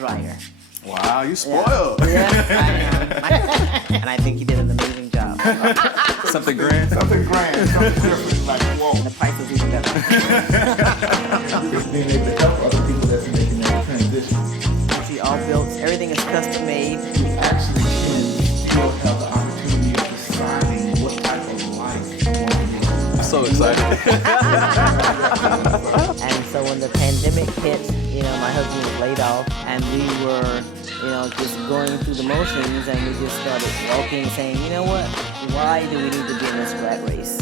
dryer. Wow, you spoiled. Yes, I am. And I think he did an amazing job. Something grand. Something different, like, whoa. And the price was even better. Just being able to help other people that's making that transition. Actually, all built. Everything is custom made. You actually can still have the opportunity of deciding what type of life you want to live. I'm so excited. And so when the pandemic hit, my husband was laid off, and we were, just going through the motions, and we just started walking, saying, you know what? Why do we need to be in this rat race?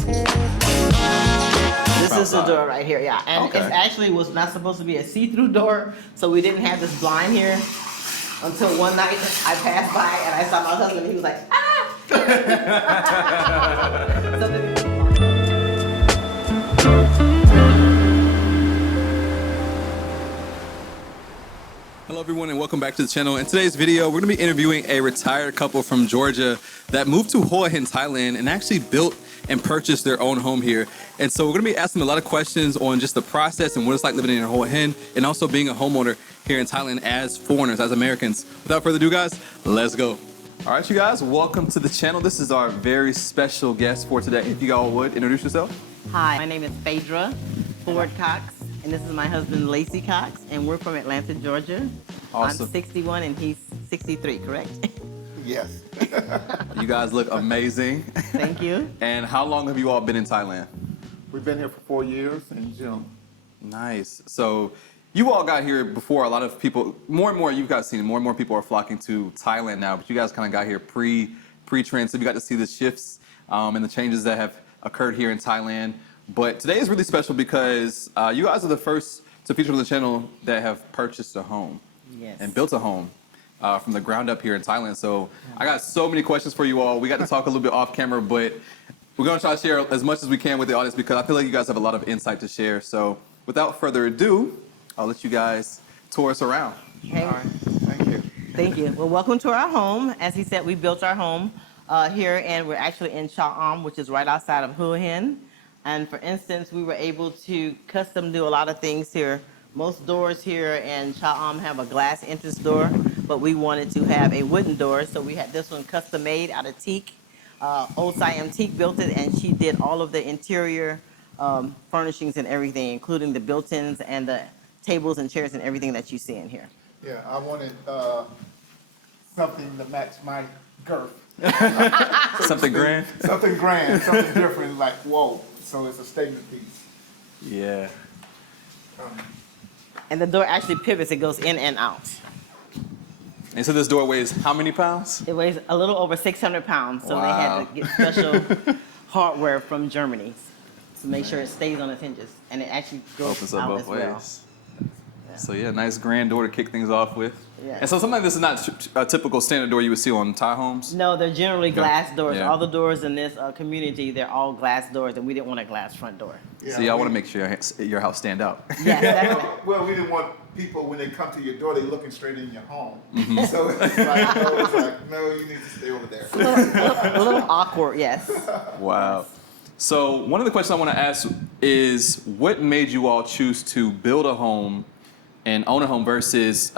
This is the door right here, yeah. And Okay. it actually was not supposed to be a see-through door, so we didn't have this blind here until one night I passed by and I saw my husband, and he was like, ah! Hello everyone and welcome back to the channel. In today's video, we're going to be interviewing a retired couple from Georgia that moved to Hua Hin, Thailand and actually built and purchased their own home here. And so we're going to be asking a lot of questions on just the process and what it's like living in Hua Hin and also being a homeowner here in Thailand as foreigners, as Americans. Without further ado, guys, let's go. All right, you guys, welcome to the channel. This is our very special guest for today. If you all would introduce yourself. Hi, my name is Faidra Lacey Cox, and this is my husband, Lacey Cox, and we're from Atlanta, Georgia. Awesome. I'm 61 and he's 63, correct? Yes. You guys look amazing. Thank you. And how long have you all been in Thailand? We've been here for 4 years in June. Nice. So you all got here before a lot of people, more and more you guys seen, more and more people are flocking to Thailand now, but you guys kind of got here pre-trend, so you got to see the shifts and the changes that have occurred here in Thailand. But today is really special because you guys are the first to feature on the channel that have purchased a home. Yes. And built a home from the ground up here in Thailand. So I got so many questions for you all. We got to talk a little bit off camera, but we're going to try to share as much as we can with the audience because I feel like you guys have a lot of insight to share. So without further ado, I'll let you guys tour us around. Hey. All right. Thank you. Thank you. Well, welcome to our home. As he said, we built our home here, and we're actually in Cha, which is right outside of Hua Hin. And for instance, we were able to custom do a lot of things here. Most doors here in Cha have a glass entrance door, but we wanted to have a wooden door, so we had this one custom made out of teak. Old Siam Teak built it, and she did all of the interior furnishings and everything, including the built-ins and the tables and chairs and everything that you see in here. Yeah, I wanted something to match my girth. Something grand? Something grand, something different, like, whoa. So it's a statement piece. Yeah. And the door actually pivots, it goes in and out. And so this door weighs how many pounds? It weighs a little over 600 pounds, so they had to get special hardware from Germany to make sure it stays on its hinges. And it actually goes Opens up out both as well. ways. So yeah, nice grand door to kick things off with. Yes. And so something like this is not a typical standard door you would see on Thai homes? No, they're generally glass doors. Yeah. All the doors in this community, they're all glass doors, and we didn't want a glass front door. Yeah, So y'all want to make sure your house stand out. Yes, definitely. Well, we didn't want people, when they come to your door, they're looking straight in your home. So it's like, no, you need to stay over there. A little awkward, yes. Wow. So one of the questions I want to ask is what made you all choose to build a home and own a home versus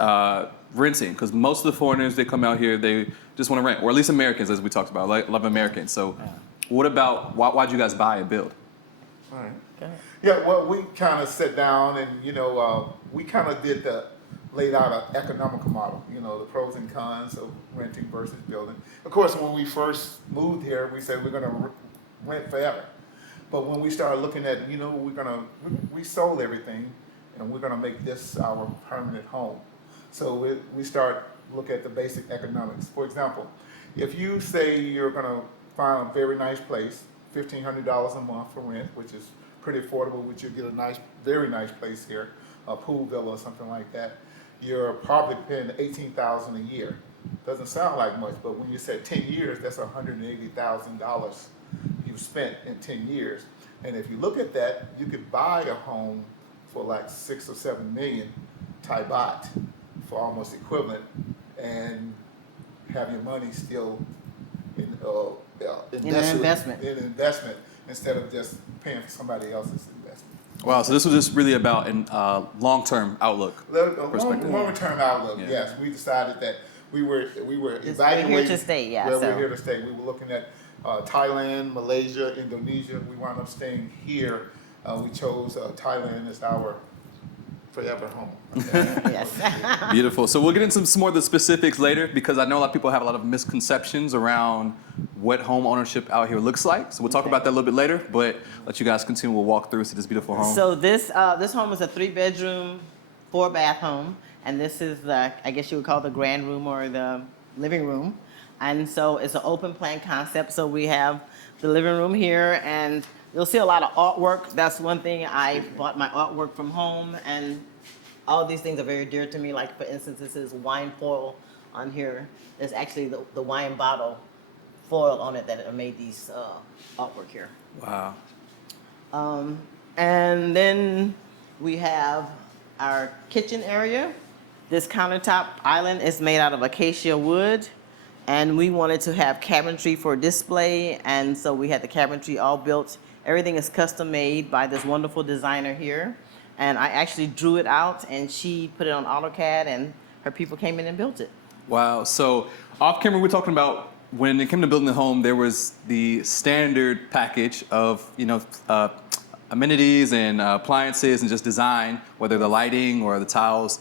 renting? Because most of the foreigners, they come out here, they just want to rent, or at least Americans, as we talked about, love Americans. So what about, why'd you guys buy and build? All right. Go ahead. Yeah, well, we kind of sat down and, we kind of laid out an economical model, the pros and cons of renting versus building. Of course, when we first moved here, we said we're going to rent forever. But when we started looking at, we sold everything and we're going to make this our permanent home. So we start look at the basic economics. For example, if you say you're going to find a very nice place, $1,500 a month for rent, which is pretty affordable, which you get a very nice place here, a pool villa or something like that, you're probably paying $18,000 a year. Doesn't sound like much, but when you said 10 years, that's $180,000 you've spent in 10 years. And if you look at that, you could buy a home for like 6 or 7 million Thai baht for almost equivalent, and have your money still in investment instead of just paying for somebody else's investment. Wow. So this was just really about a long-term outlook perspective. Longer-term outlook. Yeah. Yes, we decided that we were We're evaluating. here to stay, yeah. Well, so. we're here to stay. We were looking at Thailand, Malaysia, Indonesia. We wound up staying here. We chose Thailand as our forever home. Okay? Yes. Beautiful. So we'll get into some more of the specifics later because I know a lot of people have a lot of misconceptions around what home ownership out here looks like. So we'll talk about that a little bit later, but let you guys continue. We'll walk through to this beautiful home. So this home is a 3-bedroom, 4-bath home, and this is the, I guess you would call the grand room or the living room. And so it's an open plan concept. So we have the living room here, and you'll see a lot of artwork. That's one thing. I bought my artwork from home, and all these things are very dear to me. Like, for instance, this is wine foil on here. There's actually the wine bottle foil on it that made these artwork here. Wow. And then we have our kitchen area. This countertop island is made out of acacia wood, and we wanted to have cabinetry for display, and so we had the cabinetry all built. Everything is custom made by this wonderful designer here, and I actually drew it out, and she put it on AutoCAD, and her people came in and built it. Wow. So off camera, we're talking about when it came to building the home, there was the standard package of, amenities and appliances and just design, whether the lighting or the tiles.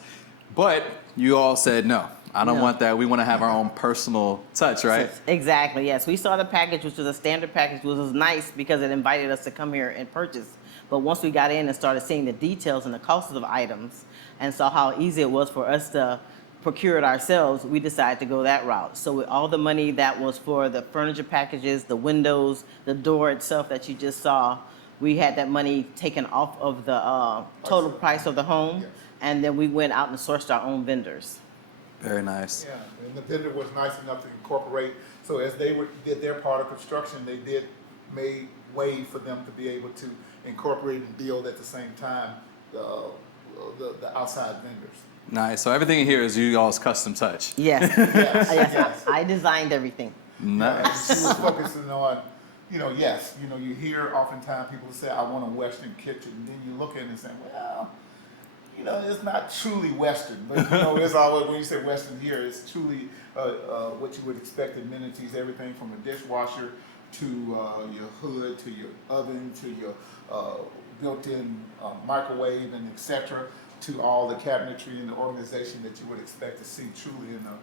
But you all said, no, I don't No. want that. We want to have our own personal touch, right? Exactly, yes. We saw the package, which was a standard package, which was nice because it invited us to come here and purchase. But once we got in and started seeing the details and the cost of the items and saw how easy it was for us to procure it ourselves, we decided to go that route. So with all the money that was for the furniture packages, the windows, the door itself that you just saw, we had that money taken off of the total price of the home, Yes. and then we went out and sourced our own vendors. Very nice. Yeah, and the vendor was nice enough to incorporate. So as they did their part of construction, they made way for them to be able to incorporate and build at the same time the outside vendors. Nice. So everything in here is you all's custom touch. Yes, Yes, yes. yes. I designed everything. Nice. And she was focusing on, yes, you hear oftentimes people say, I want a Western kitchen. And then you look at it and say, well, it's not truly Western. But, it's always, when you say Western here, it's truly what you would expect amenities, everything from a dishwasher to your hood, to your oven, to your built-in microwave, and et cetera, to all the cabinetry and the organization that you would expect to see truly in a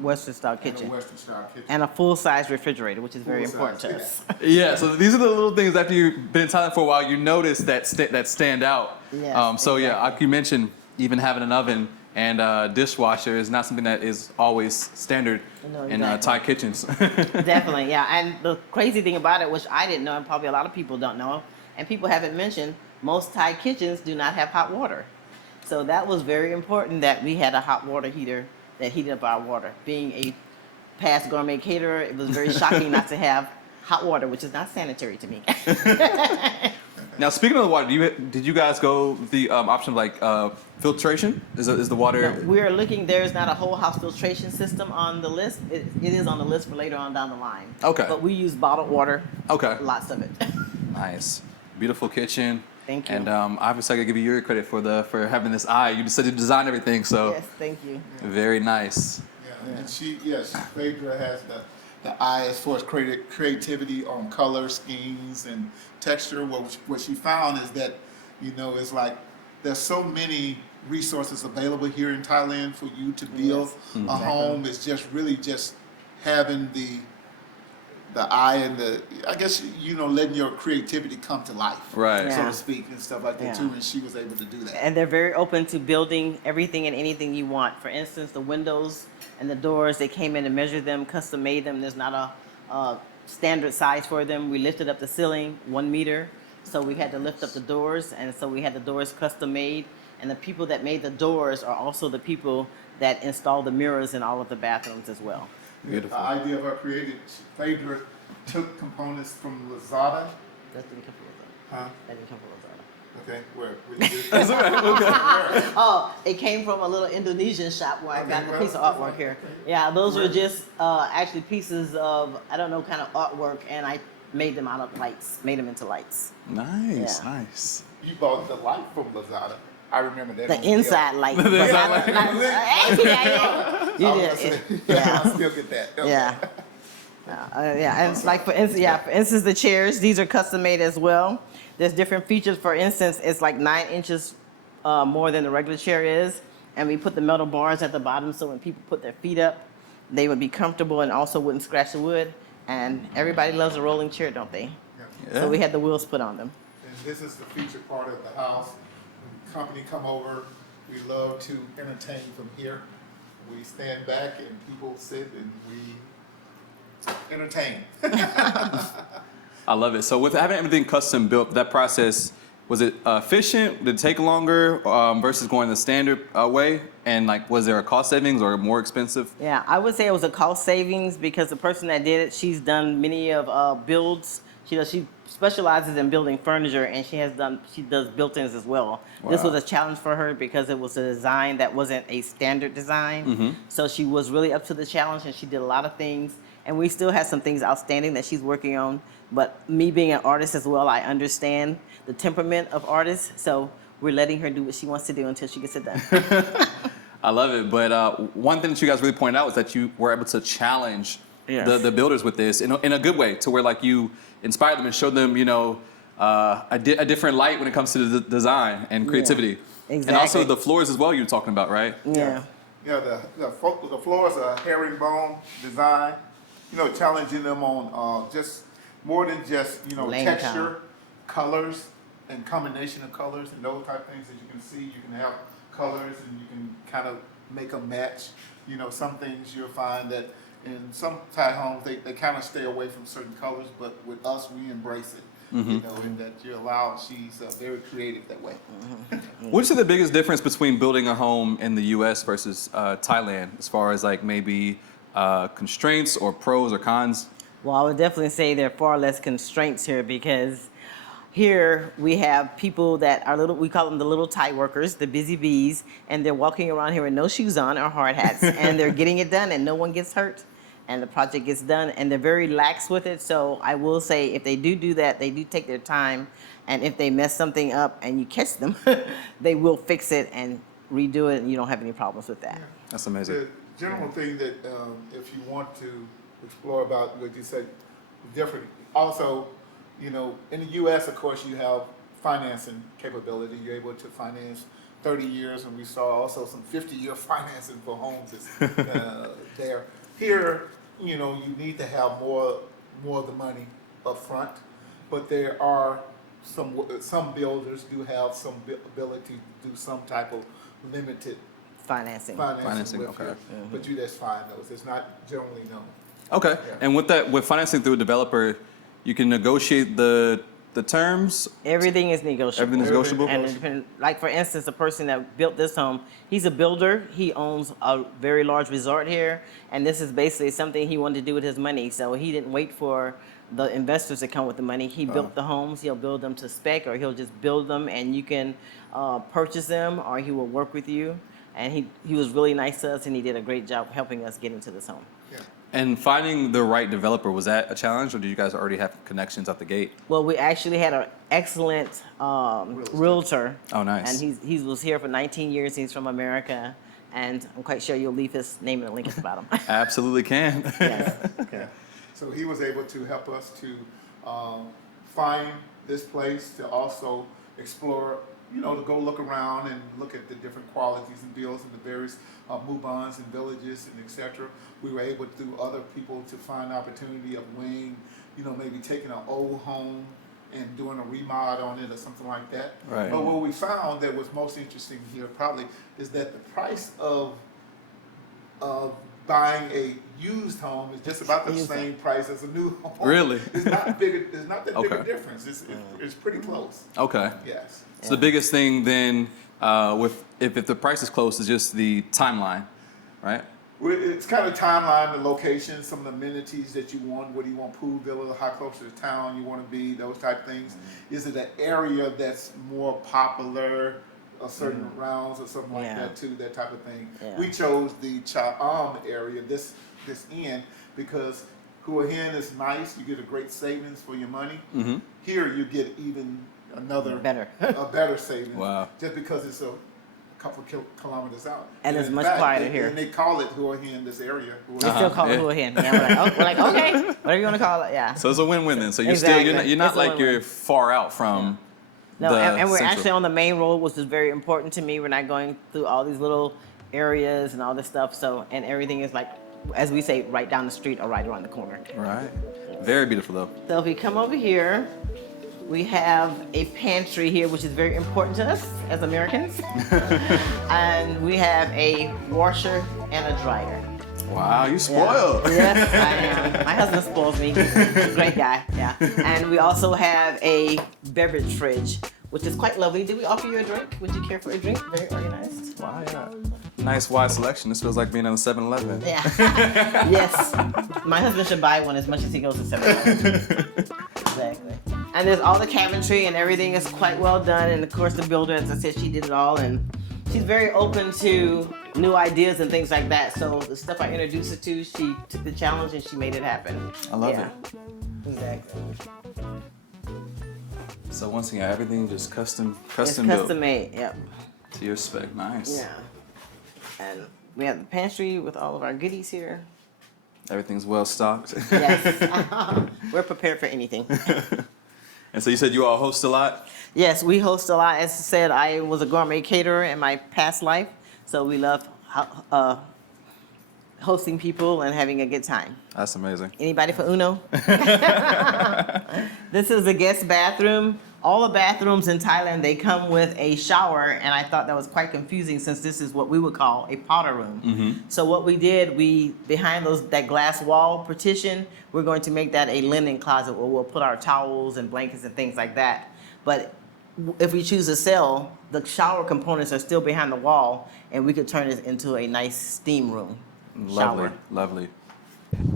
Western style in a kitchen. Western style kitchen. And a full-size refrigerator, which is very important to Full-size, us. Yeah, so these are the little things after you've been in Thailand for a while, you notice that stand out. Yes, So yeah, exactly. like you mentioned, even having an oven and dishwasher is not something that is always standard No, in exactly. Thai kitchens. Definitely, yeah. And the crazy thing about it, which I didn't know, and probably a lot of people don't know, and people haven't mentioned, most Thai kitchens do not have hot water. So that was very important that we had a hot water heater that heated up our water. Being a past gourmet caterer, it was very shocking not to have hot water, which is not sanitary to me. Now, speaking of the water, did you guys go with the option of like filtration? Is the water? No, we're looking, there's not a whole house filtration system on the list. It is on the list for later on down the line. Okay. But we use bottled water, Okay. lots of it. Nice, beautiful kitchen. Thank you. And obviously, I gotta give you your credit for having this eye. You said you designed everything, so Yes, thank you. very nice. Yeah, and Faidra has the eye as far as creativity on color schemes and texture. What she found is that, it's like there's so many resources available here in Thailand for you to build Yes, a home. It's just really just having the eye and letting your creativity come to life, Right. so Yeah. to speak, and stuff like that Yeah. too. And she was able to do that. And they're very open to building everything and anything you want. For instance, the windows and the doors, they came in and measured them, custom made them. There's not a standard size for them. We lifted up the ceiling 1 meter, so we had to lift up the doors, and so we had the doors custom made. And the people that made the doors are also the people that installed the mirrors in all of the bathrooms as well. Beautiful. The idea of her created, Faidra took components from Lazada. That didn't come from Lazada. Huh? That didn't come from Lazada. Okay, where Oh, it came from a little Indonesian shop where I got a piece of artwork here. Yeah, those were just actually pieces of, I don't know, kind of artwork, and I made them out of lights, made them into lights. Nice, Yeah. nice. You bought the light from Lazada. I remember that. The on inside light. But Yeah, not, not, yeah. You did. Yeah, I still get that. Okay. Yeah. Yeah, and it's like for instance, the chairs, these are custom made as well. There's different features. For instance, it's like 9 inches more than the regular chair is, and we put the metal bars at the bottom so when people put their feet up, they would be comfortable and also wouldn't scratch the wood. And everybody loves a rolling chair, don't they? Yeah. So we had the wheels put on them. And this is the featured part of the house. When the company come over, we love to entertain from here. We stand back and people sit and we entertain. I love it. So with having everything custom built, that process, was it efficient? Did it take longer versus going the standard way? And like, was there a cost savings or more expensive? Yeah, I would say it was a cost savings because the person that did it, she's done many of builds. She specializes in building furniture, and she does built-ins as well. Wow. This was a challenge for her because it was a design that wasn't a standard design. So she was really up to the challenge, and she did a lot of things. And we still have some things outstanding that she's working on. But me being an artist as well, I understand the temperament of artists. So we're letting her do what she wants to do until she gets it done. I love it. But one thing that you guys really pointed out was that you were able to challenge Yes. the builders with this in a good way, to where like you inspired them and showed them, a different light when it comes to the design and creativity. Exactly. And also the floors as well you were talking about, right? Yeah. Yeah, the floors are herringbone design. Challenging them on just more than just Laying texture, down. colors, and combination of colors and those type of things that you can see. You can have colors and you can kind of make them match. Some things you'll find that in some Thai homes they kind of stay away from certain colors, but with us we embrace it. And that you allow. She's very creative that way. What's the biggest difference between building a home in the U.S. versus Thailand, as far as like maybe constraints or pros or cons? Well, I would definitely say there are far less constraints here because here we have people that are we call them the little Thai workers, the busy bees, and they're walking around here with no shoes on or hard hats, and they're getting it done, and no one gets hurt, and the project gets done, and they're very lax with it. So I will say if they do that, they do take their time, and if they mess something up and you catch them, they will fix it and redo it, and you don't have any problems with that. That's amazing. The general thing that if you want to explore about what you said, different. Also, in the U.S., of course, you have financing capability. You're able to finance 30 years, and we saw also some 50-year financing for homes there. Here, you need to have more of the money up front, but there are some builders do have some ability to do some type of limited Financing. Financing, with okay. here. But you just find those. It's not generally known. Okay. Yeah. And with financing through a developer, you can negotiate the terms. Everything is negotiable. Everything is negotiable? And it depends, like for instance, the person that built this home, he's a builder. He owns a very large resort here, and this is basically something he wanted to do with his money. So he didn't wait for the investors to come with the money. He built the homes. He'll build them to spec, or he'll just build them, and you can purchase them, or he will work with you. And he was really nice to us, and he did a great job helping us get into this home. Yeah. And finding the right developer, was that a challenge, or did you guys already have connections out the gate? Well, we actually had an excellent realtor. Oh, nice. And he was here for 19 years. He's from America. And I'm quite sure you'll leave his name and the link at the bottom. Absolutely can. Yes. Okay. So he was able to help us to find this place, to also explore, to go look around and look at the different qualities and builds in the various move-ons and villages and et cetera. We were able, through other people, to find opportunity of weighing, maybe taking an old home and doing a remod on it or something like that. Right. But what we found that was most interesting here probably is that the price of buying a used home is just about the same price as a new home. Really? It's not bigger. It's not that big a Okay. difference. It's pretty close. Okay. Yes. So the biggest thing then, if the price is close, is just the timeline, right? It's kind of timeline, the location, some of the amenities that you want. What do you want? Pool, villa, how close to the town you want to be, those type of things. Is it an area that's more popular, certain rounds or something like that too, that type of thing. Yeah. We chose the Cha area, this end, because Hua Hin is nice. You get a great savings for your money. Here you get even another Better. a better savings. Wow. Just because it's a couple kilometers out. And it's in much fact, quieter here. And they call it Hua Hin, this area. Hua They Hin. still call it yeah. Hua Hin. Yeah, we're like, okay, whatever you want to call it. Yeah. So it's a win-win then. So you're Exactly. still you're not It's a like win-win. you're far out from No, the and we're central. actually on the main road, which is very important to me. We're not going through all these little areas and all this stuff. So, and everything is like, as we say, right down the street or right around the corner. Right. Very beautiful though. So if we come over here, we have a pantry here, which is very important to us as Americans. And we have a washer and a dryer. Wow, you Yeah. spoiled. Yes, I am. My husband spoils me. He's a great guy. Yeah. And we also have a beverage fridge, which is quite lovely. Did we offer you a drink? Would you care for a drink? Very organized. Wow, yeah. Nice wide selection. This feels like being on a 7-Eleven. Yeah. Yes. My husband should buy one as much as he goes to 7-Eleven. Exactly. And there's all the cabinetry and everything is quite well done. And of course, the builder, as I said, she did it all. And she's very open to new ideas and things like that. So the stuff I introduced her to, she took the challenge and she made it happen. I love Yeah. it. Exactly. So once again, everything just custom It's built custom made. Yep. to your spec. Nice. Yeah. And we have the pantry with all of our goodies here. Everything's well stocked. Yes. We're prepared for anything. And so you said you all host a lot? Yes, we host a lot. As I said, I was a gourmet caterer in my past life, so we love hosting people and having a good time. That's amazing. Anybody for Uno? This is a guest bathroom. All the bathrooms in Thailand, they come with a shower, and I thought that was quite confusing since this is what we would call a powder room. So what we did, behind that glass wall partition, we're going to make that a linen closet where we'll put our towels and blankets and things like that. But if we choose to sell, the shower components are still behind the wall, and we could turn it into a nice steam room. Lovely, Shower. lovely.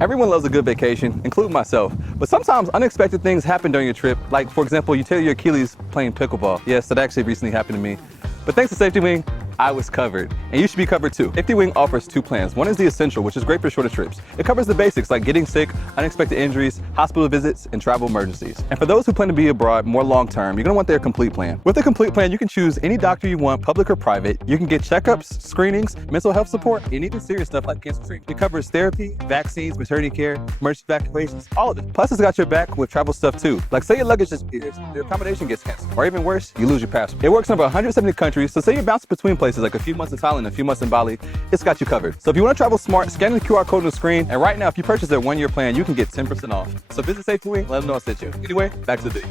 Everyone loves a good vacation, including myself. But sometimes unexpected things happen during your trip. Like, for example, you tear your Achilles playing pickleball. Yes, that actually recently happened to me. But thanks to Safety Wing, I was covered. And you should be covered too. Safety Wing offers 2 plans. One is the Essential, which is great for shorter trips. It covers the basics like getting sick, unexpected injuries, hospital visits, and travel emergencies. And for those who plan to be abroad more long term, you're gonna want their Complete Plan. With the Complete Plan, you can choose any doctor you want, public or private. You can get checkups, screenings, mental health support, and even serious stuff like cancer treatment. It covers therapy, vaccines, maternity care, emergency evacuations, all of it. Plus, it's got your back with travel stuff too. Like say your luggage disappears, your accommodation gets canceled, or even worse, you lose your passport. It works in over 170 countries, so say you're bouncing between places like a few months in Thailand, a few months in Bali, it's got you covered. So if you want to travel smart, scan the QR code on the screen, and right now, if you purchase their 1-year plan, you can get 10% off. So visit Safety Wing, let them know I sent you. Anyway, back to the video.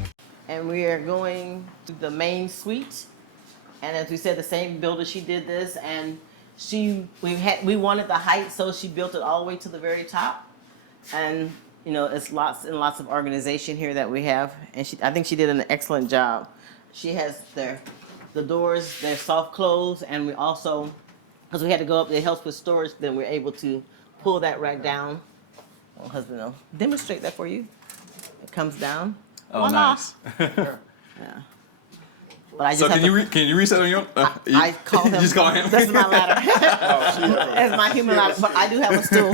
And we are going to the main suite. And as we said, the same builder, she did this, and we wanted the height, so she built it all the way to the very top. And you know, it's lots and lots of organization here that we have, and I think she did an excellent job. She has the doors, they're soft close, and we also, because we had to go up, it helps with storage, then we're able to pull that rack down. My husband will demonstrate that for you. It comes down. Oh, Voila. nice. Yeah. But I just So have can you reset on your? I call him. You just call him. That's my ladder. That's my human ladder. But I do have a stool.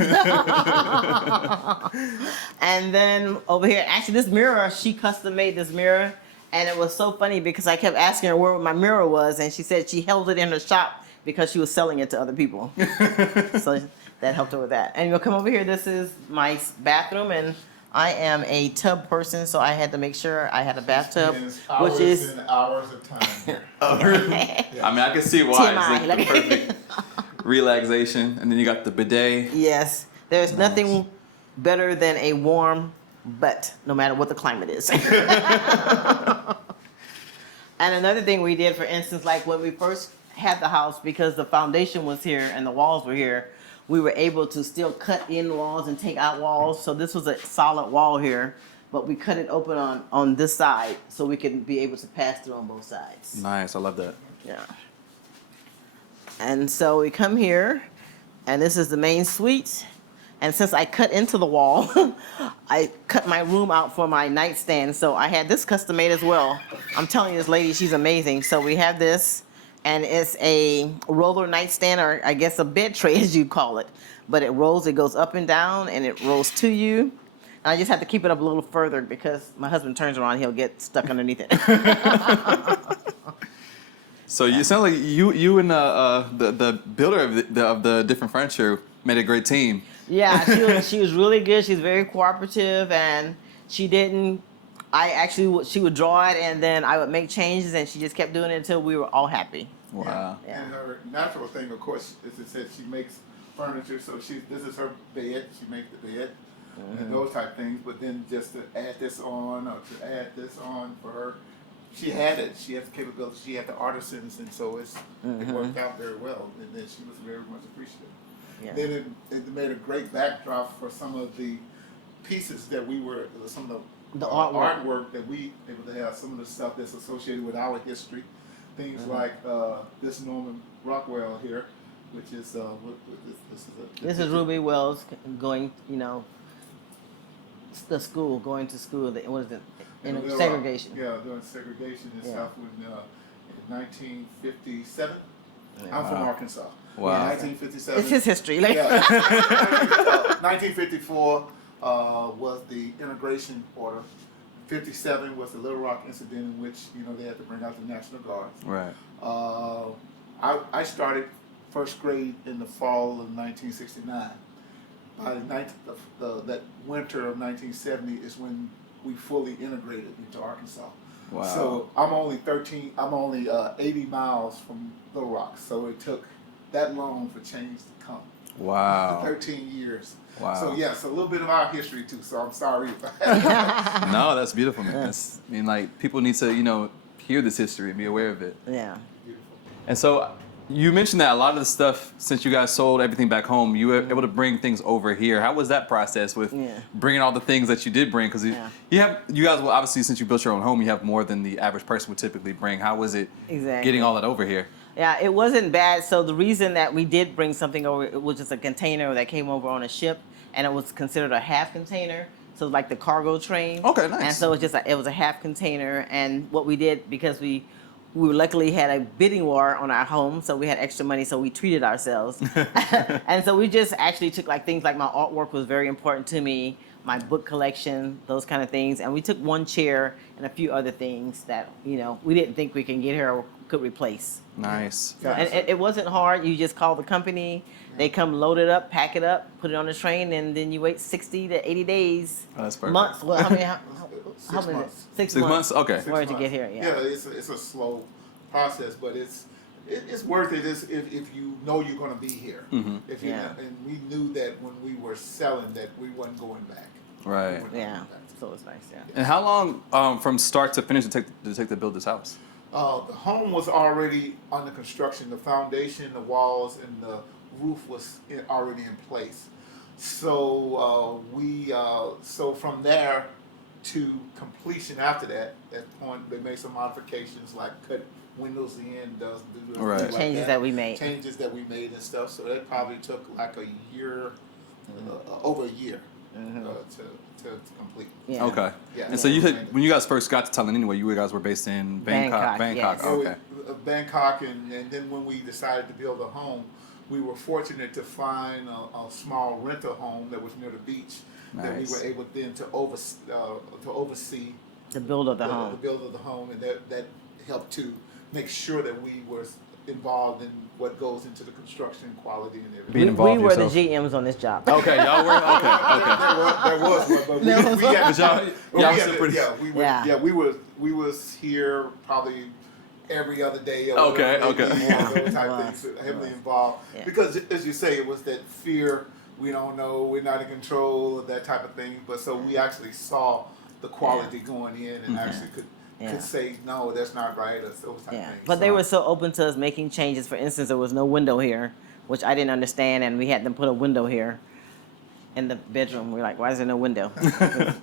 And then over here, actually, this mirror, she custom made this mirror, and it was so funny because I kept asking her where my mirror was, and she said she held it in her shop because she was selling it to other people. So that helped her with that. And you'll come over here. This is my bathroom, and I am a tub person, so I had to make sure I had a bathtub, Hours which is and hours of time here. I mean, I can see why. It's like the perfect relaxation. And then you got the bidet. Yes, there's nothing better than a warm butt, no matter what the climate is. And another thing we did, for instance, like when we first had the house, because the foundation was here and the walls were here, we were able to still cut in walls and take out walls. So this was a solid wall here, but we cut it open on this side so we could be able to pass through on both sides. Nice, I love that. Yeah. And so we come here, and this is the main suite. And since I cut into the wall, I cut my room out for my nightstand. So I had this custom made as well. I'm telling you, this lady, she's amazing. So we have this, and it's a roller nightstand, or I guess a bed tray, as you call it. But it rolls, it goes up and down, and it rolls to you. And I just have to keep it up a little further because my husband turns around, he'll get stuck underneath it. So you sound like you and the builder of the different furniture made a great team. Yeah, she was really good. She's very cooperative, and she didn't. She would draw it, and then I would make changes, and she just kept doing it until we were all happy. Wow. Yeah. And her natural thing, of course, as it said, she makes furniture. So this is her bed. She makes the bed and those type things. But then just to add this on or to add this on for her, she had it. She had the capability. She had the artisans, and so it worked out very well. And then she was very much appreciative. Yeah. Then it made a great backdrop for some of the pieces that some of The artwork. artwork that we able to have. Some of the stuff that's associated with our history, things like this Norman Rockwell here, which is This is Ruby Wells going, going to school. What is it? In Little Rock. segregation. Yeah, doing segregation and Yeah. stuff in 1957. Yeah. I'm from Arkansas. Wow. In 1957. It's his history. Like, Yeah. 1954 was the integration order. 57 was the Little Rock incident in which they had to bring out the National Guard. Right. I started first grade in the fall of 1969. By that winter of 1970 is when we fully integrated into Arkansas. Wow. So I'm only 80 miles from Little Rock. So it took that long for change to come. Wow. 13 years. Wow. So yes, a little bit of our history too. So I'm sorry. No, that's beautiful, man. People need to, hear this history and be aware of it. yeah. Beautiful. And so you mentioned that a lot of the stuff, since you guys sold everything back home, you were able to bring things over here. How was that process with bringing all the things that you did bring? Because you guys, well, obviously, since you built your own home, you have more than the average person would typically bring. How was it getting all that over here? Yeah, it wasn't bad. So the reason that we did bring something over, it was just a container that came over on a ship, and it was considered a half container. So like the cargo train. Okay, nice. And so it was a half container. And what we did, because we luckily had a bidding war on our home, so we had extra money, so we treated ourselves. And so we just actually took things like my artwork was very important to me, my book collection, those kind of things. And we took one chair and a few other things that, we didn't think we can get here or could replace. Nice. So, and it wasn't hard. You just call the company, they come load it up, pack it up, put it on the train, and then you wait 60 to 80 days. Oh, that's perfect. Months. Well, how many months. 6 6 months? Okay. For it to get here, yeah. It's a slow process, but it's worth it if you know you're going to be here. Mm-hmm. And we knew that when we were selling that we wasn't going back. Right. We weren't going Yeah. back. So it's nice, yeah. And how long from start to finish to take to build this house? The home was already under construction. The foundation, the walls, and the roof was already in place. So so from there to completion after that point, they made some modifications like cut windows in, do Right. things like Changes that we made. Changes that we made and stuff. So that probably took like a year, over a year to complete. Yeah. Okay. Yeah. And so you had, when you guys first got to Thailand anyway, you guys were based in Bangkok. Bangkok, yes. Okay. Bangkok, and then when we decided to build a home, we were fortunate to find a small rental home that was near the beach that we Nice. were able then to oversee The build of the the home. build of the home, and that helped to make sure that we were involved in what goes into the construction quality and everything. Being We involved were the yourself. GMs on this job. Okay, y'all were okay. There was one, but There was we had But y'all we had still pretty. we was here probably every other day. Or Okay, whatever, okay. maybe, Yeah. those type It things, was. heavily involved. Yeah. Because as you say, it was that fear. We don't know. We're not in control. That type of thing. But so we actually saw the quality going in, and actually could say no, that's not right, or those type Yeah, of things. but they So- were so open to us making changes. For instance, there was no window here, which I didn't understand, and we had them put a window here in the bedroom. We're like, why is there no window?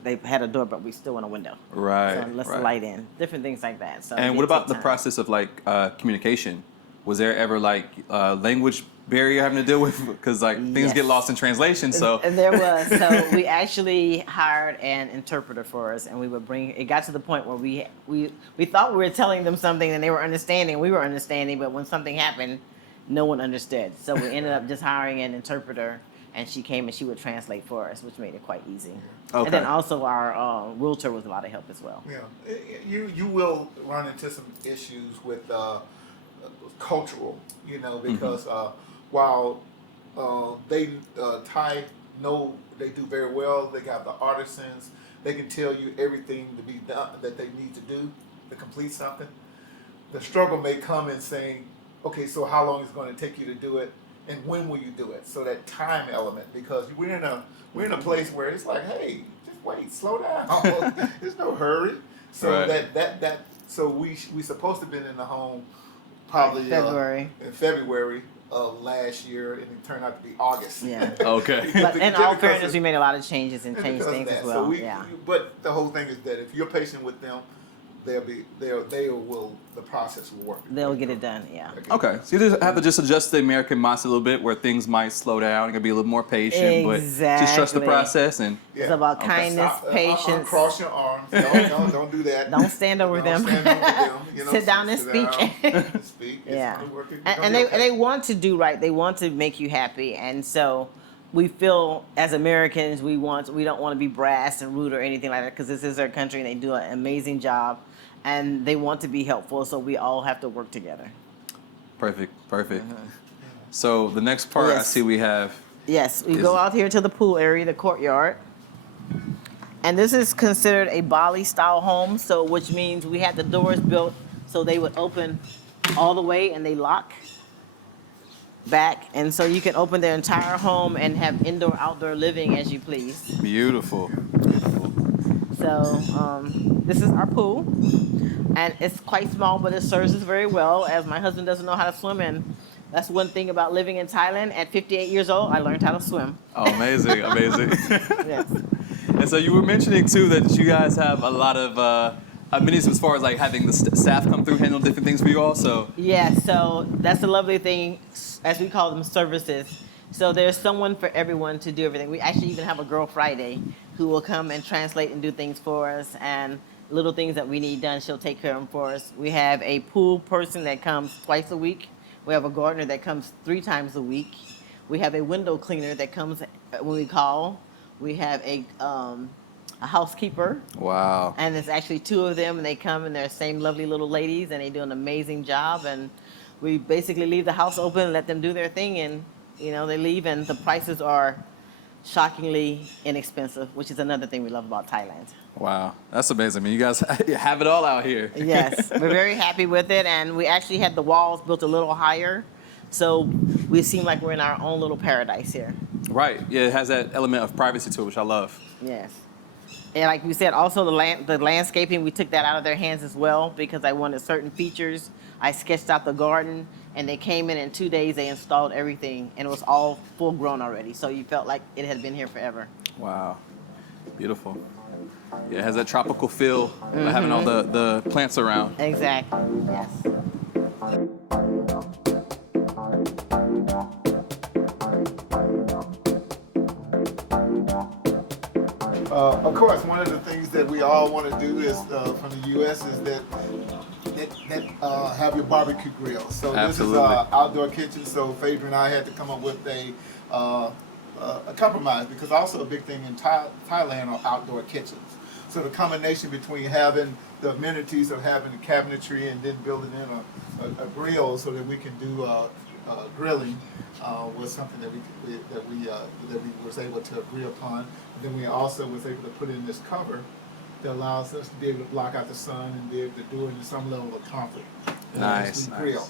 They had a door, but we still want a window. Right. So let's right. light in. Different things like that. So And it what did about take the time. process of communication? Was there ever language barrier having to deal with? Because things Yes. get lost in translation. So And there was. So we actually hired an interpreter for us, and we would bring. It got to the point where we thought we were telling them something, and they were understanding. We were understanding, but when something happened, no one understood. So we ended up just hiring an interpreter, and she came and she would translate for us, which made it quite easy. Okay. And then also our realtor was a lot of help as well. Yeah, you will run into some issues with cultural, because while they Thai know they do very well, they got the artisans, they can tell you everything to be done that they need to do to complete something. The struggle may come in saying, okay, so how long is it going to take you to do it, and when will you do it? So that time element, because we're in a place where it's like, hey, just wait, slow down. There's no hurry. So Right. so we supposed to have been in the home probably in February of last year, and it turned out to be August. Yeah. Okay. But in all fairness, we made a lot of changes and changed because of things that. as well. So but the whole thing is that if you're patient with them, the process will work. They'll get it done. Yeah. Okay, so you just have to just adjust the American mindset a little bit, where things might slow down. You gotta be a little more patient, but just trust the Exactly. process and. It's about kindness, patience. Cross your arms. Don't do that. Don't stand over them. Stand over them. Sit down and speak. Speak. Yeah. It's working. And they want to do right. They want to make you happy, and so we feel as Americans we don't want to be brass and rude or anything like that, because this is their country and they do an amazing job, and they want to be helpful. So we all have to work together. Perfect. So the next part I Yes. see we have. Yes, we go out here to the pool area, the courtyard. And this is considered a Bali style home, so which means we had the doors built so they would open all the way and they lock back. And so you can open their entire home and have indoor outdoor living as you please. Beautiful. So this is our pool. And it's quite small, but it serves us very well, as my husband doesn't know how to swim, and that's one thing about living in Thailand. At 58 years old, I learned how to swim. Oh, amazing. Yes. And so you were mentioning too that you guys have a lot of amenities as far as like having the staff come through, handle different things for you all. So Yeah, so that's the lovely thing, as we call them, services. So there's someone for everyone to do everything. We actually even have a Girl Friday who will come and translate and do things for us, and little things that we need done, she'll take care of them for us. We have a pool person that comes twice a week. We have a gardener that comes 3 times a week. We have a window cleaner that comes when we call. We have a housekeeper, wow. and there's actually 2 of them, and they come and they're the same lovely little ladies, and they do an amazing job. And we basically leave the house open and let them do their thing, and they leave, and the prices are shockingly inexpensive, which is another thing we love about Thailand. Wow, that's amazing. I mean, you guys have it all out here. Yes, we're very happy with it, and we actually had the walls built a little higher, so we seem like we're in our own little paradise here. Right. Yeah, it has that element of privacy to it, which I love. Yes. And like we said, also the landscaping, we took that out of their hands as well, because I wanted certain features. I sketched out the garden, and they came in 2 days, they installed everything, and it was all full grown already, so you felt like it had been here forever. Wow. Beautiful. Yeah, it has that tropical feel, having all the plants around. Exactly, yes. Of course, one of the things that we all want to do is from the U.S. is that have your barbecue grill. So Absolutely. This is our outdoor kitchen. So Faidra and I had to come up with a compromise, because also a big thing in Thailand are outdoor kitchens. So the combination between having the amenities of having the cabinetry and then building in a grill so that we can do grilling was something that we was able to agree upon. And then we also was able to put in this cover that allows us to be able to block out the sun and be able to do it in some level of comfort. Nice. As we grill.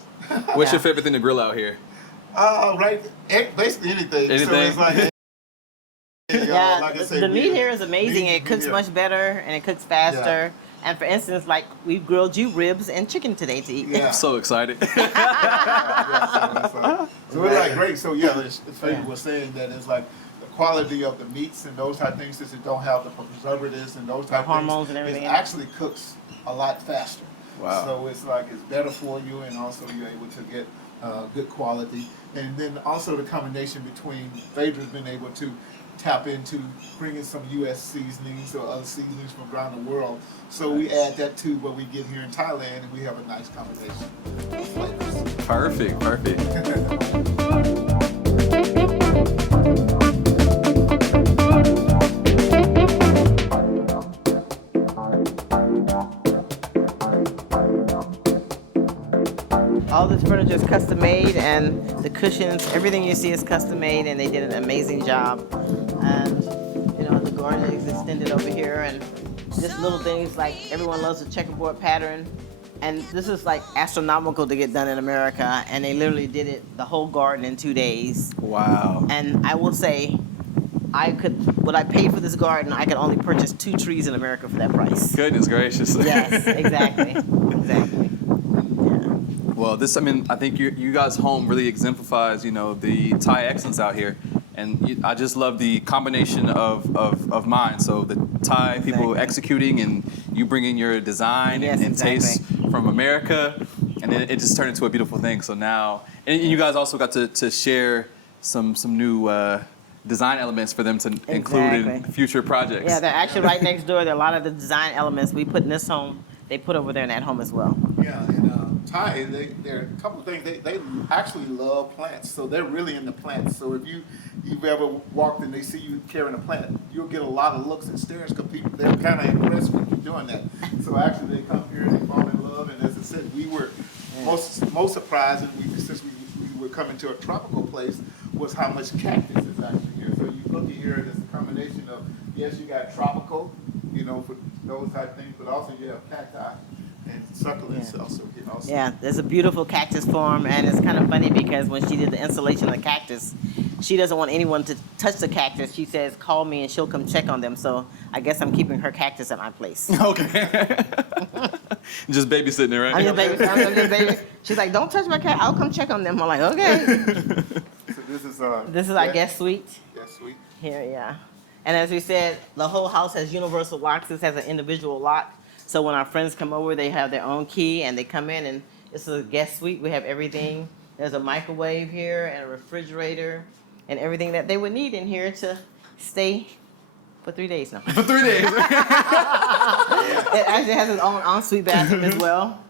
What's your favorite thing to grill out here? Right, basically anything. So it's like, Yeah, like I say, the meat here is amazing. meat It cooks here. much better, and it cooks faster. And for instance, like we grilled you ribs and chicken today to eat. Yeah. I'm so excited. So we're like, great. So yeah, it's Faidra was saying that it's like the quality of the meats and those type of things, since it don't have the preservatives and those type of Hormones things, and everything it in it. actually cooks a lot faster. Wow. So it's like it's better for you, and also you're able to get good quality. And then also the combination between Faidra's been able to tap into bringing some U.S. seasonings or other seasonings from around the world. So we add that to what we get here in Thailand, and we have a nice combination of flavors. Perfect. and the cushions, everything you see is custom made, and they did an amazing job. And the garden is extended over here, and just little things like everyone loves the checkerboard pattern. And this is like astronomical to get done in America, and they literally did it the whole garden in 2 days. Wow. And I will say, what I paid for this garden, I could only purchase 2 trees in America for that price. Goodness gracious. Yes, exactly. Exactly. Yeah. Well, I think you guys' home really exemplifies, the Thai excellence out here. And I just love the combination of mine. So the Thai people Exactly. executing, and you bringing your design Yes, and exactly. taste from America, and it just turned into a beautiful thing. So now, and you guys also got to share some new design elements for them to include in Exactly. future projects. Yeah, they're actually right next door. There are a lot of the design elements we put in this home, they put over there in that home as well. Yeah, and Thai, there are a couple of things. They actually love plants, so they're really into plants. So if you've ever walked and they see you carrying a plant, you'll get a lot of looks and stares because they're kind of impressed when you're doing that. So actually, they come here and they fall in love. And as I said, we were most surprised, since we were coming to a tropical place, was how much cactus is actually here. So you look at here, and it's a combination of, yes, you got tropical, for those type things, but also you have cacti and succulents also here. Also. Yeah, there's a beautiful cactus farm, and it's kind of funny because when she did the installation of the cactus, she doesn't want anyone to touch the cactus. She says, call me and she'll come check on them. So I guess I'm keeping her cactus at my place. Okay. Just babysitting it, right? I'm just baby. She's like, don't touch my cat. I'll come check on them. I'm like, okay. So This is our guest suite Guest suite. here, yeah. And as we said, the whole house has universal locks. This has an individual lock. So when our friends come over, they have their own key and they come in, and this is a guest suite. We have everything. There's a microwave here and a refrigerator and everything that they would need in here to stay for 3 days now. For 3 days. It actually has its own ensuite bathroom as well,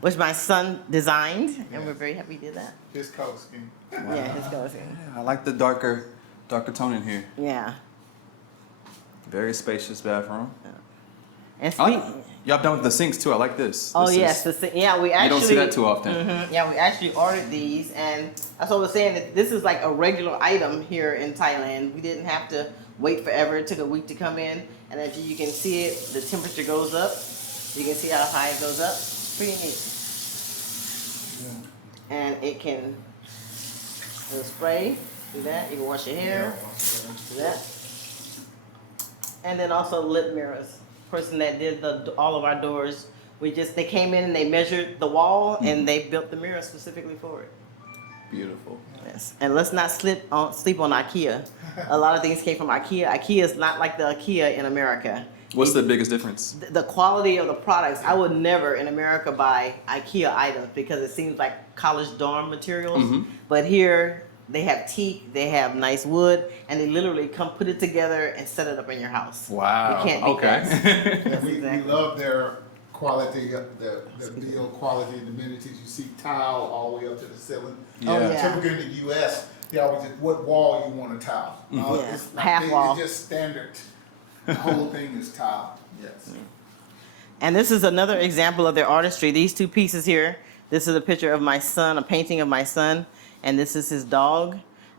which my son designed, and we're very happy he did that. His color scheme. Yeah, his goes in. I like the darker tone in here. Yeah. Very spacious bathroom. And Y'all done with the sinks too. I like this. oh This yes, is- yeah, we actually. You don't see that too often. Yeah, we actually ordered these, and that's what I was saying. That this is like a regular item here in Thailand. We didn't have to wait forever. It took a week to come in, and as you can see it, the temperature goes up. You can see how high it goes up. It's pretty neat. Yeah. And it can spray. Do that. You can wash your hair. Do that. And then also lip mirrors. Person that did all of our doors, they came in and they measured the wall and they built the mirror specifically for it. Beautiful. Yes, and let's not sleep on IKEA. A lot of things came from IKEA. IKEA is not like the IKEA in America. What's the biggest difference? The quality of the products. I would never in America buy IKEA items because it seems like college dorm materials. But here they have teak, they have nice wood, and they literally come put it together and set it up in your house. Wow. You can't beat that. Yeah, we love their quality, the build quality and amenities. You see tile all the way up to the ceiling. Oh, yeah. Typically in the U.S., they always just, what wall you want to tile. Yeah, It's not half big, wall. It's just standard. The whole thing is tile. Yes. And this is another example of their artistry. These 2 pieces here, this is a picture of my son, a painting of my son, and this is his dog.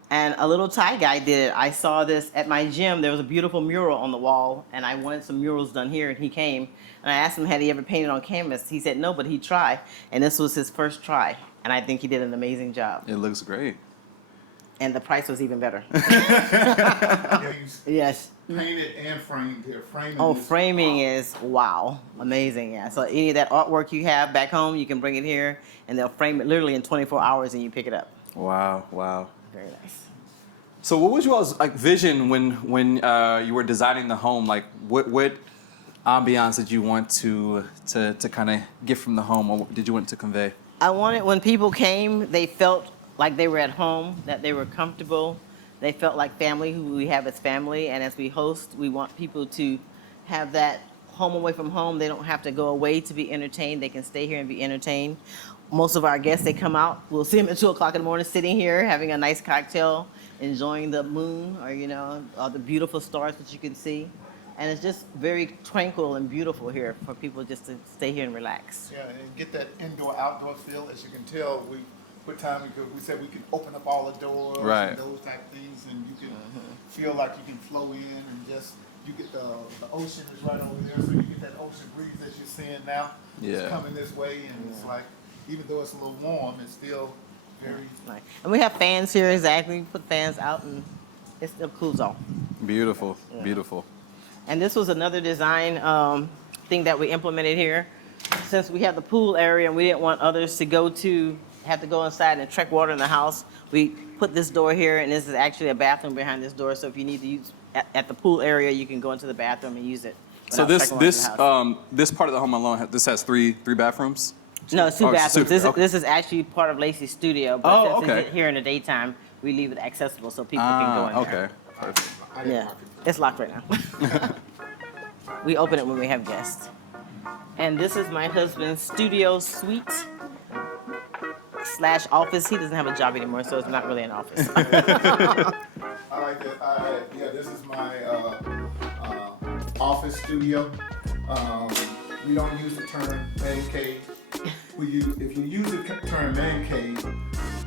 And a little Thai guy did it. I saw this at my gym. There was a beautiful mural on the wall, and I wanted some murals done here, and he came. And I asked him, had he ever painted on canvas? He said no, but he'd try. And this was his first try. And I think he did an amazing job. It looks great. And the price was even better. Yeah, you Yes. painted and framed here. Framing Oh, is- framing is, wow, amazing, yeah. So any of that artwork you have back home, you can bring it here, and they'll frame it literally in 24 hours, and you pick it up. Wow. Wow. Very nice. So what was y'all's vision when you were designing the home? Like what ambiance did you want to kind of get from the home, or what did you want to convey? I wanted when people came, they felt like they were at home, that they were comfortable. They felt like family, who we have as family. And as we host, we want people to have that home away from home. They don't have to go away to be entertained. They can stay here and be entertained. Most of our guests, they come out. We'll see them at 2 o'clock in the morning sitting here, having a nice cocktail, enjoying the moon or, all the beautiful stars that you can see. And it's just very tranquil and beautiful here for people just to stay here and relax. Yeah, and get that indoor-outdoor feel. As you can tell, we put time because we said we can open up all the doors Right. and those type of things, and you can feel like you can flow in and just you get the ocean is right over there, so you get that ocean breeze that you're seeing now. Yeah. It's coming this way, and it's like even though it's a little warm, it's still very. Right. And we have fans here, exactly. We put fans out and it still cools off. Beautiful, beautiful. And this was another design thing that we implemented here. Since we have the pool area and we didn't want others to have to go inside and trek water in the house, we put this door here, and this is actually a bathroom behind this door. So if you need to use at the pool area, you can go into the bathroom and use it. So without trekking water in the house. this part of the home alone, this has three bathrooms? No, it's two Oh, it's bathrooms. two, okay. This is actually part of Lacey's studio, but Oh, since okay. it's here in the daytime, we leave it accessible so people can go in there. Okay, perfect. I didn't Yeah, like it. it's locked right now. We open it when we have guests. And this is my husband's studio suite / office. He doesn't have a job anymore, so it's not really an office. I like that. Yeah, this is my office studio. We don't use the term man cave. If you use the term man cave,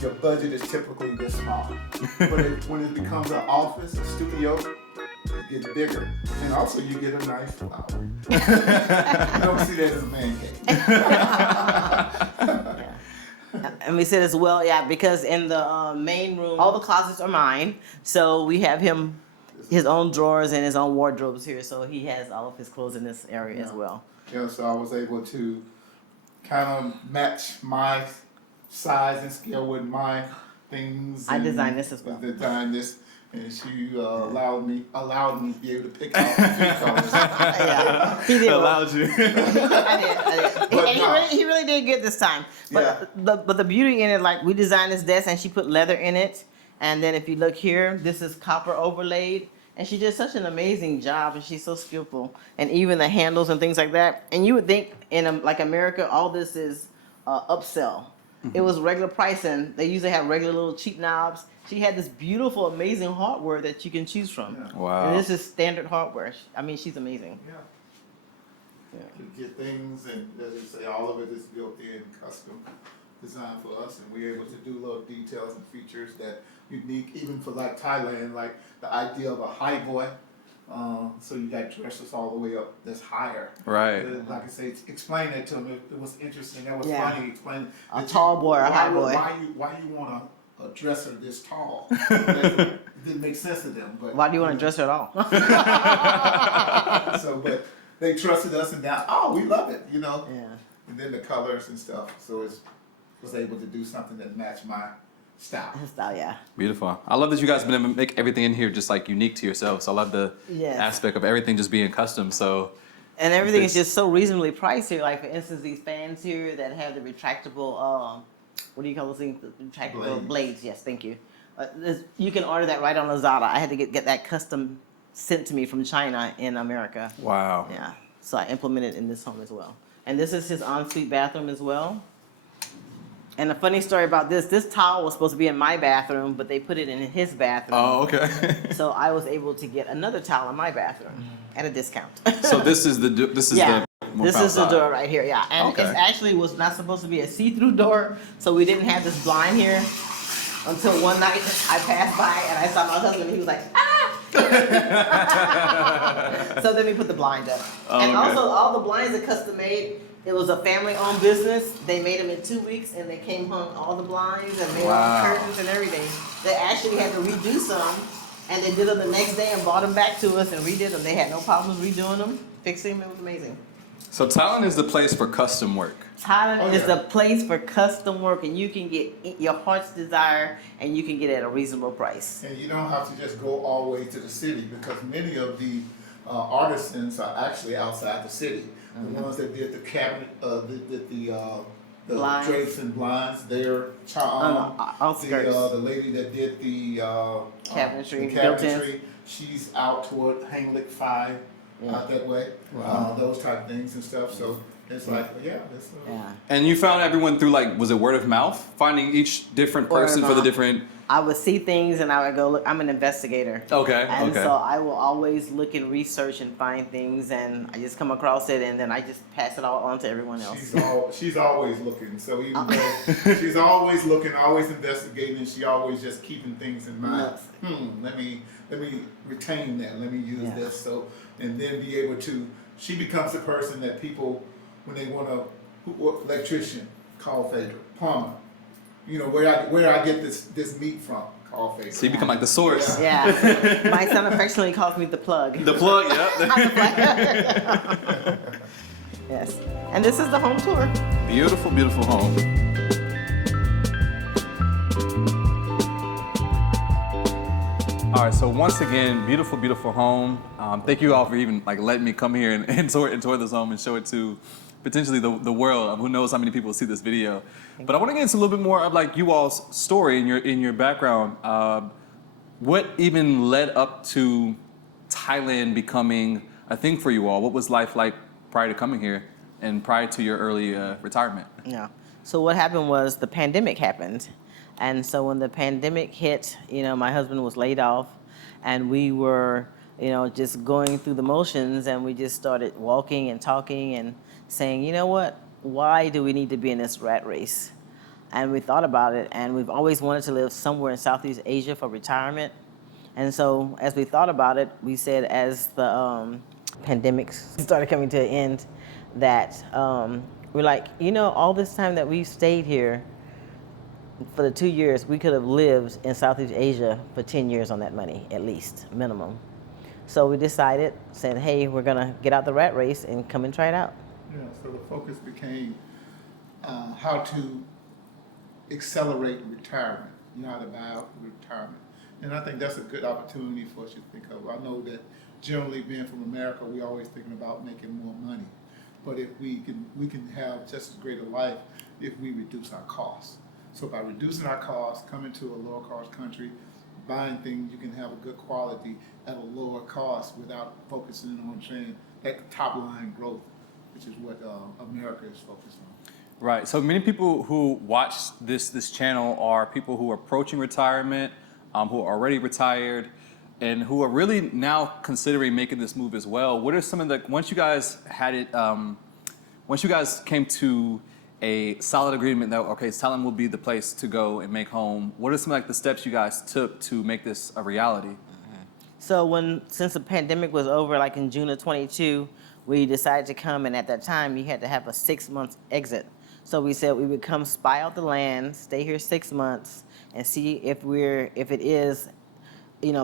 your budget is typically this small. But when it becomes an office, a studio, it gets bigger. And also you get a nice flower. You don't see that as a man cave. And we said as well, because in the main room, all the closets are mine. So we have his own drawers and his own wardrobes here. So he has all of his clothes in this area as well. Yeah, so I was able to kind of match my size and scale with my things. I and designed this as well. Designed this, and she allowed me to be able to pick out the colors. Yeah, he did. Allowed you. I did. But And he really did good this time. But the beauty in it, like we designed this desk and she put leather in it. And then if you look here, this is copper overlaid. And she did such an amazing job, and she's so skillful. And even the handles and things like that. And you would think in like America, all this is upsell. It was regular pricing. They usually have regular little cheap knobs. She had this beautiful, amazing hardware that you can choose from. Yeah. Wow. And this is standard hardware. I mean, she's amazing. Yeah. Yeah. You get things, and as you say, all of it is built in, custom designed for us, and we're able to do little details and features that unique, even for like Thailand, like the idea of a high boy. So you got dresses all the way up that's higher. Right. Like I say, explain that to them. It was interesting. That was Yeah. funny. Explain A tall boy or a high boy. Why you want a dresser this tall? It didn't make sense to them. But Why do you want to dress her at all? So, but they trusted us, and now, we love it, Yeah. And then the colors and stuff. So was able to do something that matched my style. His style, yeah. Beautiful. I love that you guys been able to make everything in here just like unique to yourselves. I love the Yes. aspect of everything just being custom. So And everything is This- just so reasonably priced here. Like, for instance, these fans here that have the retractable, what do you call those things? The retractable blades. Yes, thank you. You can order that right on Lazada. I had to get that custom sent to me from China in America. wow. Yeah. So I implemented it in this home as well. And this is his ensuite bathroom as well. And a funny story about this towel was supposed to be in my bathroom, but they put it in his bathroom. Oh, okay. So I was able to get another towel in my bathroom at a discount. So this is the more This from is the outside. door right here, yeah. And Okay. it actually was not supposed to be a see-through door, so we didn't have this blind here until one night I passed by and I saw my husband and he was like, ah! So then we put the blind up. Oh, And okay. also all the blinds are custom made. It was a family-owned business. They made them in 2 weeks and they came hung all the blinds and made all Wow. the curtains and everything. They actually had to redo some and they did them the next day and brought them back to us and redid them. They had no problems redoing them, fixing them. It was amazing. So Thailand is the place for custom work. Thailand Oh, is yeah. the place for custom work, and you can get your heart's desire, and you can get it at a reasonable price. And you don't have to just go all the way to the city because many of the artisans are actually outside the city. The ones that did the cabinet, did the Blinds. drapes and blinds, they're Outskirts. the lady that did the Cabinetry, the built-ins. cabinetry, she's out toward Hanglik 5, Yeah. out that way. Wow. Those type of things and stuff. So It's like, yeah, it's, Yeah. And you found everyone through like, was it word of mouth? Finding each different Word of person for the mouth. different. I would see things and I would go look. I'm an investigator. Okay, And okay. so I will always look and research and find things, and I just come across it, and then I just pass it all on to everyone else. she's always looking. So even though she's always looking, always investigating, she always just keeping things in mind. Let me retain that. Let me use this. So and then be able to. She becomes the person that people, when they want to, electrician, call Faidra, plumber. You know where I get this meat from. Call Faidra. So you become like the source. Yeah. My son affectionately calls me the plug. The plug, yeah. Yes. And this is the home tour. Beautiful, beautiful home. All right, so once again, beautiful, beautiful home. Thank you all for even like letting me come here and tour this home and show it to potentially the world. Who knows how many people see this video. But I want to get into a little bit more of like you all's story in your background. What even led up to Thailand becoming a thing for you all? What was life like prior to coming here and prior to your early retirement? Yeah. So what happened was the pandemic happened. And so when the pandemic hit, my husband was laid off, and we were, just going through the motions, and we just started walking and talking and saying, you know what, why do we need to be in this rat race? And we thought about it, and we've always wanted to live somewhere in Southeast Asia for retirement. And so as we thought about it, we said as the pandemic started coming to an end, that we're like, all this time that we've stayed here, for the 2 years, we could have lived in Southeast Asia for 10 years on that money, at least, minimum. So we decided, said, hey, we're going to get out the rat race and come and try it out. Yeah, so the focus became how to accelerate retirement, how to buy out retirement. And I think that's a good opportunity for us to think of. I know that generally being from America, we're always thinking about making more money. But if we can have just as great a life if we reduce our costs. So by reducing our costs, coming to a lower cost country, buying things, you can have a good quality at a lower cost without focusing on saying that top line growth, which is what America is focused on. Right. So many people who watch this channel are people who are approaching retirement, who are already retired, and who are really now considering making this move as well. What are some of the once you guys had it, once you guys came to a solid agreement that okay, Thailand will be the place to go and make home. What are some like the steps you guys took to make this a reality? So since the pandemic was over, like in June of 22, we decided to come, and at that time you had to have a 6-month exit. So we said we would come spy out the land, stay here 6 months, and see if it is,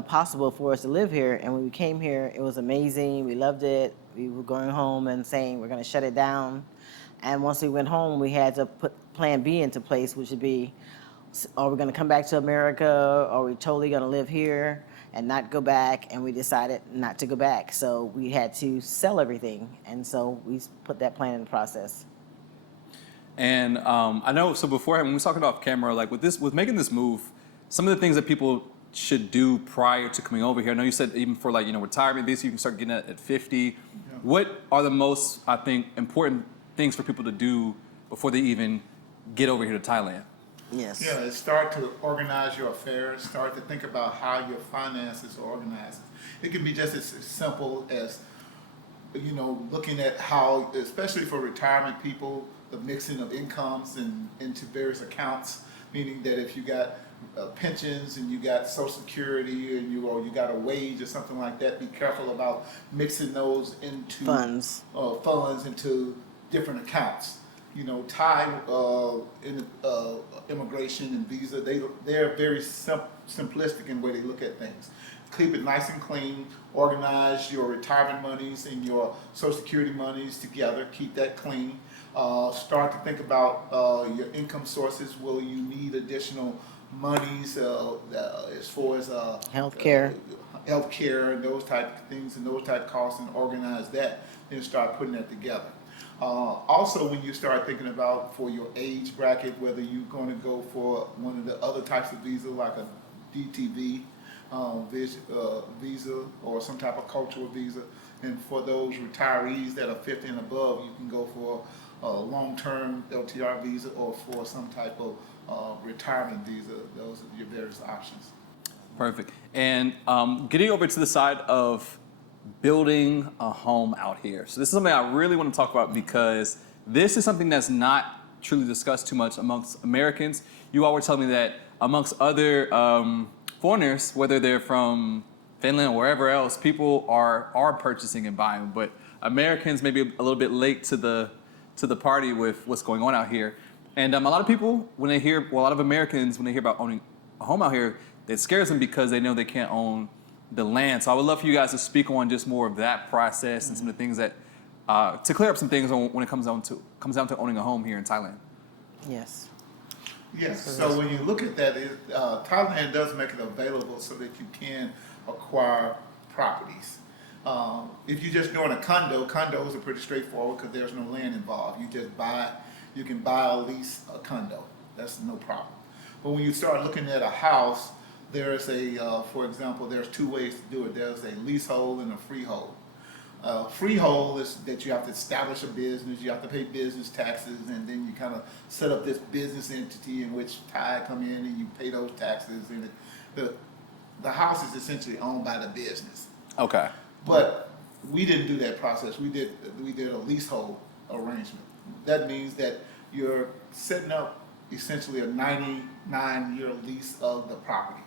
possible for us to live here. And when we came here, it was amazing. We loved it. We were going home and saying we're going to shut it down. And once we went home, we had to put Plan B into place, which would be, are we going to come back to America? Are we totally going to live here and not go back? And we decided not to go back. So we had to sell everything. And so we put that plan in process. And I know, so beforehand, when we were talking off camera, like with making this move, some of the things that people should do prior to coming over here. I know you said even for like, retirement, basically you can start getting it at 50. Yeah. What are the most, I think, important things for people to do before they even get over here to Thailand? Yes. Yeah, start to organize your affairs, start to think about how your finances are organized. It can be just as simple as, looking at how, especially for retirement people, the mixing of incomes into various accounts, meaning that if you got pensions and you got Social Security and you got a wage or something like that, be careful about mixing those into funds into different accounts. Thai immigration and visa, they're very simplistic in the way they look at things. Keep it nice and clean, organize your retirement monies and your Social Security monies together, keep that clean. Start to think about your income sources. Will you need additional monies as far as healthcare and those type of things and those type of costs, and organize that, then start putting that together. Also, when you start thinking about for your age bracket, whether you're going to go for one of the other types of visa like a DTV, visa or some type of cultural visa. And for those retirees that are 50 and above, you can go for a long-term LTR visa or for some type of retirement visa. Those are your various options. Perfect. And getting over to the side of building a home out here. So this is something I really want to talk about because this is something that's not truly discussed too much amongst Americans. You all were telling me that amongst other foreigners, whether they're from Finland or wherever else, people are purchasing and buying, but Americans maybe a little bit late to the party with what's going on out here. And a lot of people, a lot of Americans, when they hear about owning a home out here, it scares them because they know they can't own the land. So I would love for you guys to speak on just more of that process and some of the things that, to clear up some things when it comes down to owning a home here in Thailand. Yes. Yes, so when you look at that, Thailand does make it available so that you can acquire properties. If you're just doing a condos are pretty straightforward because there's no land involved. You can buy or lease a condo. That's no problem. But when you start looking at a house, there's for example, there's two ways to do it. There's a leasehold and a freehold. Freehold is that you have to establish a business, you have to pay business taxes, and then you kind of set up this business entity in which Thai come in and you pay those taxes. And the house is essentially owned by the business. Okay. But we didn't do that process. We did a leasehold arrangement. That means that you're setting up essentially a 99-year lease of the property,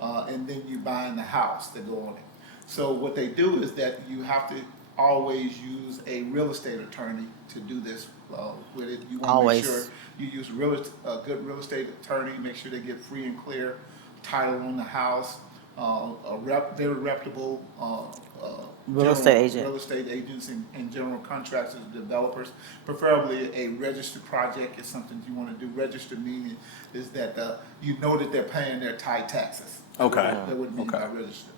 and then you buying the house to go on it. So what they do is that you have to always use a real estate attorney to do this with it. You want to make sure you use a good real estate attorney, make sure they get free and clear title on the house, very reputable Real estate agents and general contractors and developers. Preferably a registered project is something you want to do. Registered meaning is that you know that they're paying their Thai taxes. Okay. That would mean by registered.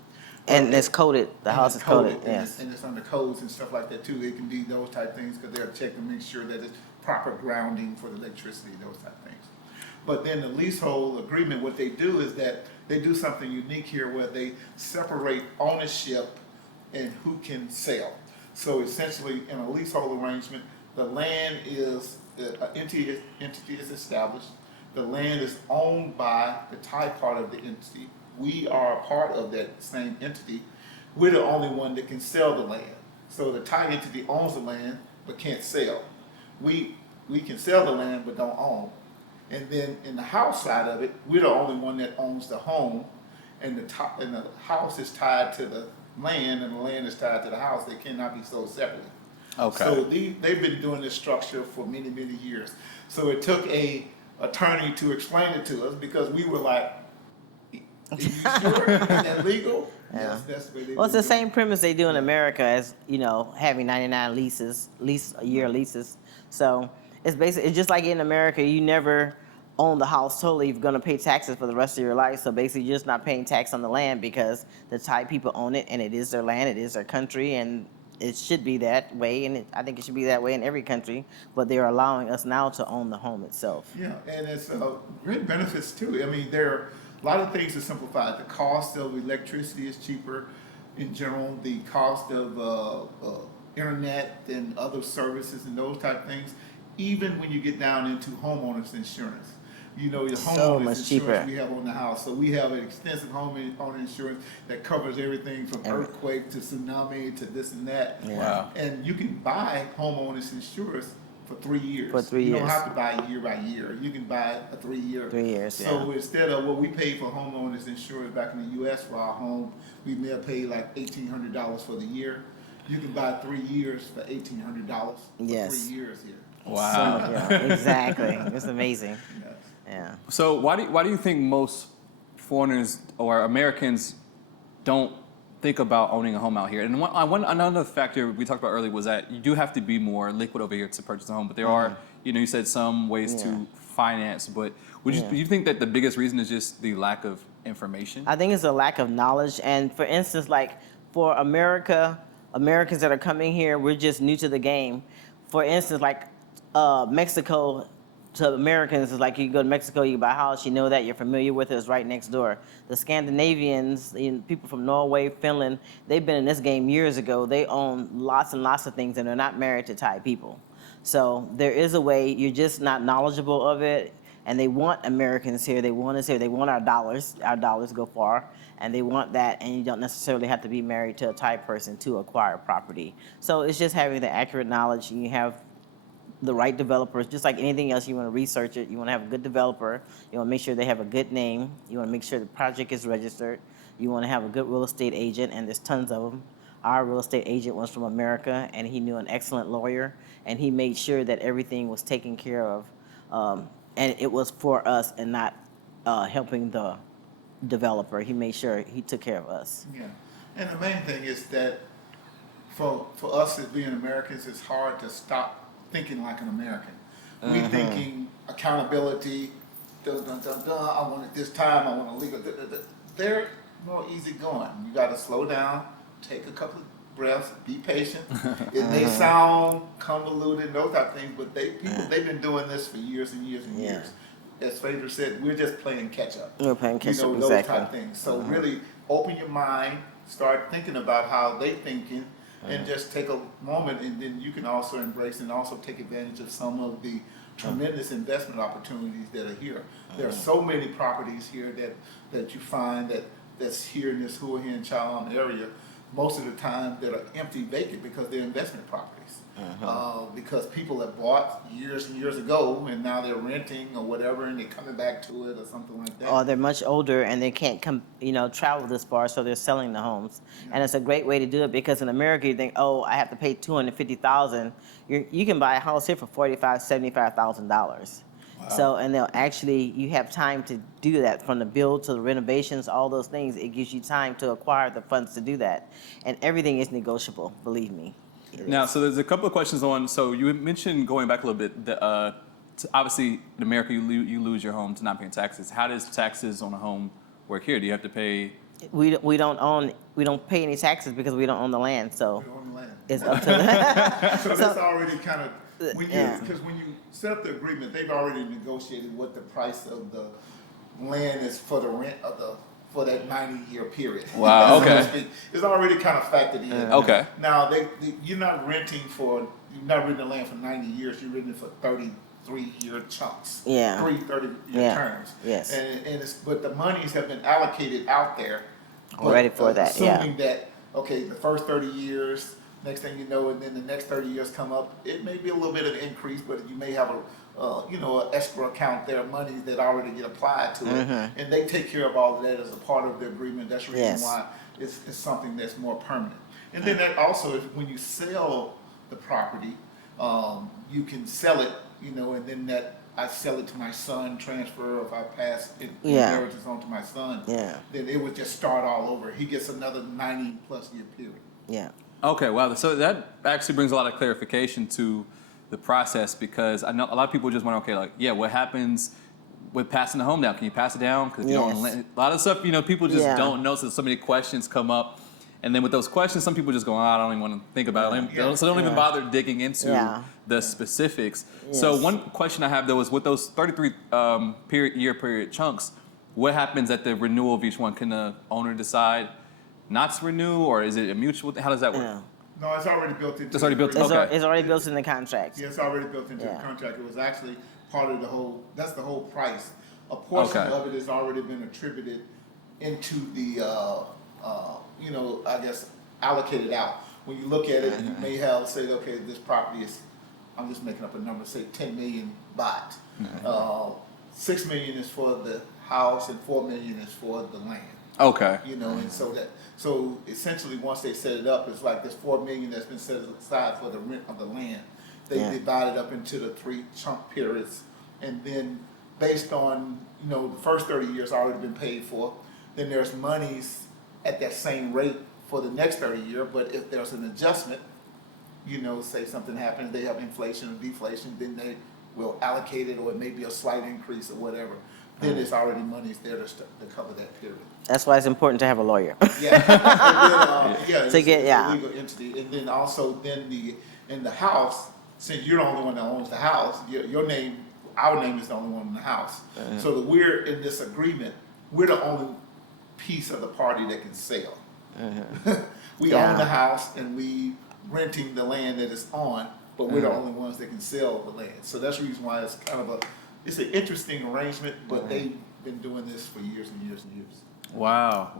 And it's coded. The house is coded. Yes. And it's under codes and stuff like that too. It can be those type things because they'll check to make sure that it's proper grounding for the electricity, those type things. But then the leasehold agreement, what they do is that they do something unique here where they separate ownership and who can sell. So essentially, in a leasehold arrangement, the land is, an entity is established. The land is owned by the Thai part of the entity. We are a part of that same entity. We're the only one that can sell the land. So the Thai entity owns the land but can't sell. We can sell the land but don't own. And then in the house side of it, we're the only one that owns the home, and the house is tied to the land, and the land is tied to the house. They cannot be sold separately. Okay. So they've been doing this structure for many, many years. So it took a attorney to explain it to us because we were like, "Are you sure? Is that legal?" Yeah. Yes, that's the way they Well, it's do the it. same premise they do in America as, having 99 year leases. So it's just like in America, you never own the house totally. You're going to pay taxes for the rest of your life. So basically, you're just not paying tax on the land because the Thai people own it, and it is their land, it is their country, and it should be that way. And I think it should be that way in every country. But they're allowing us now to own the home itself. Yeah, and it's great benefits too. I mean, there are a lot of things to simplify. The cost of electricity is cheaper in general. The cost of internet and other services and those type of things. Even when you get down into homeowners insurance, your So homeowners much insurance cheaper. we have on the house. So we have an extensive homeowner insurance that covers everything from earthquake to tsunami to this and that. Yeah. Wow. And you can buy homeowners insurance for 3 years. For 3 You don't years. have to buy year by year. You can buy a 3 year. 3 years, So instead of what we paid for homeowners insurance back in the U.S. for our home, we may have paid like $1,800 for the year. You can buy 3 years for $1,800 for Yes. 3 years here. Wow. So, yeah, exactly. It's amazing. Yes. Yeah. So why do you think most foreigners or Americans don't think about owning a home out here? And another factor we talked about earlier was that you do have to be more liquid over here to purchase a home. But there are, you said some ways to finance. But do you think that the biggest reason is just the lack of information? I think it's a lack of knowledge. And for instance, like for Americans that are coming here, we're just new to the game. For instance, like Mexico to Americans, it's like you go to Mexico, you buy a house, you know that, you're familiar with it, it's right next door. The Scandinavians, people from Norway, Finland, they've been in this game years ago. They own lots and lots of things, and they're not married to Thai people. So there is a way, you're just not knowledgeable of it, and they want Americans here, they want us here, they want our dollars go far, and they want that, and you don't necessarily have to be married to a Thai person to acquire property. So it's just having the accurate knowledge, and you have the right developers. Just like anything else, you want to research it. You want to have a good developer. You want to make sure they have a good name. You want to make sure the project is registered. You want to have a good real estate agent, and there's tons of them. Our real estate agent was from America, and he knew an excellent lawyer, and he made sure that everything was taken care of, and it was for us and not helping the developer. He made sure he took care of us. Yeah, and the main thing is that for us as being Americans, it's hard to stop thinking like an American. We thinking accountability, dun, dun, dun, dun, I want it this time, I want a legal, they're more easygoing. You got to slow down, take a couple of breaths, be patient. It may sound convoluted, those type of things, but they've been doing this for years and years and years. As Faidra said, we're just playing catch up. We're playing catch up, those exactly. type of things. So really open your mind, start thinking about how they thinking, and just take a moment, and then you can also embrace and also take advantage of some of the tremendous investment opportunities that are here. There are so many properties here that you find that's here in this Hua Hin Chalam area, most of the time that are empty, vacant, because they're investment properties. Because people have bought years and years ago, and now they're renting or whatever, and they're coming back to it or something like that. Or they're much older and they can't come, travel this far, so they're selling the homes. And it's a great way to do it, because in America you think, oh, I have to pay $250,000. You can buy a house here for $75,000, $75,000. So, and you have time to do that, from the build to the renovations, all those things. It gives you time to acquire the funds to do that, and everything is negotiable. Believe me. Now, so there's a couple of questions on. So you mentioned, going back a little bit, obviously in America you lose your home to not paying taxes. How does taxes on a home work here? Do you have to pay? We don't pay any taxes because we don't own the land. So We own the land. it's up to them. So that's already kind of, because when you set up the agreement, they've already negotiated what the price of the land is for the rent of for that 90-year period. Wow, okay. So to speak. It's already kind of factored in. Okay. Now, you're not renting the land for 90 years, you're renting it for 33-year chunks. Yeah. 30-year terms. Yes. But the monies have been allocated out there. Already for that, Assuming that, okay, the first 30 years, next thing you know, and then the next 30 years come up, it may be a little bit of an increase, but you may have an escrow account there, money that already get applied to it, and they take care of all of that as a part of the agreement. That's the reason why it's something that's more permanent. And then that also, when you sell the property, you can sell it, and then that I sell it to my son, transfer, or if I pass inheritance on to my son, then it would just start all over. He gets another 90+ year period. Yeah. Okay, wow. So that actually brings a lot of clarification to the process, because I know a lot of people just wonder, okay, what happens with passing the home down? Can you pass it down? Because you don't. A lot of stuff, people just don't know. So many questions come up, and then with those questions, some people just go, I don't even want to think about it. So they don't even bother digging into the specifics. Yes. So one question I have, though, is with those 33 year period chunks, what happens at the renewal of each one? Can the owner decide not to renew, or is it a mutual? How does that work? Yeah. No, it's already built into. It's already built. It's already built in the contract. Yeah, it's already built into the contract. It was actually part of the whole. That's the whole price. A portion of it has already been attributed into the, I guess, allocated out. When you look at it, you may have said, okay, this property is, I'm just making up a number, say 10 million baht. 6 million is for the house and 4 million is for the land. Okay. And so essentially once they set it up, it's like this 4 million that's been set aside for the rent of the land. They divide it up into the 3 chunk periods, and then based on, the first 30 years already been paid for, then there's monies at that same rate for the next 30 year, but if there's an adjustment, say something happens, they have inflation or deflation, then they will allocate it, or it may be a slight increase or whatever. Then there's already monies there to cover that period. That's why it's important to have a lawyer. Yeah. It's To get a legal entity, and then also in the house, since you're the only one that owns the house, your name our name is the only one in the house. So that we're in this agreement, we're the only piece of the party that can sell. We Yeah. own the house and we renting the land that it's on, but we're the only ones that can sell the land. So that's the reason why it's kind of it's an interesting arrangement, but they've been doing this for years and years and years. Wow.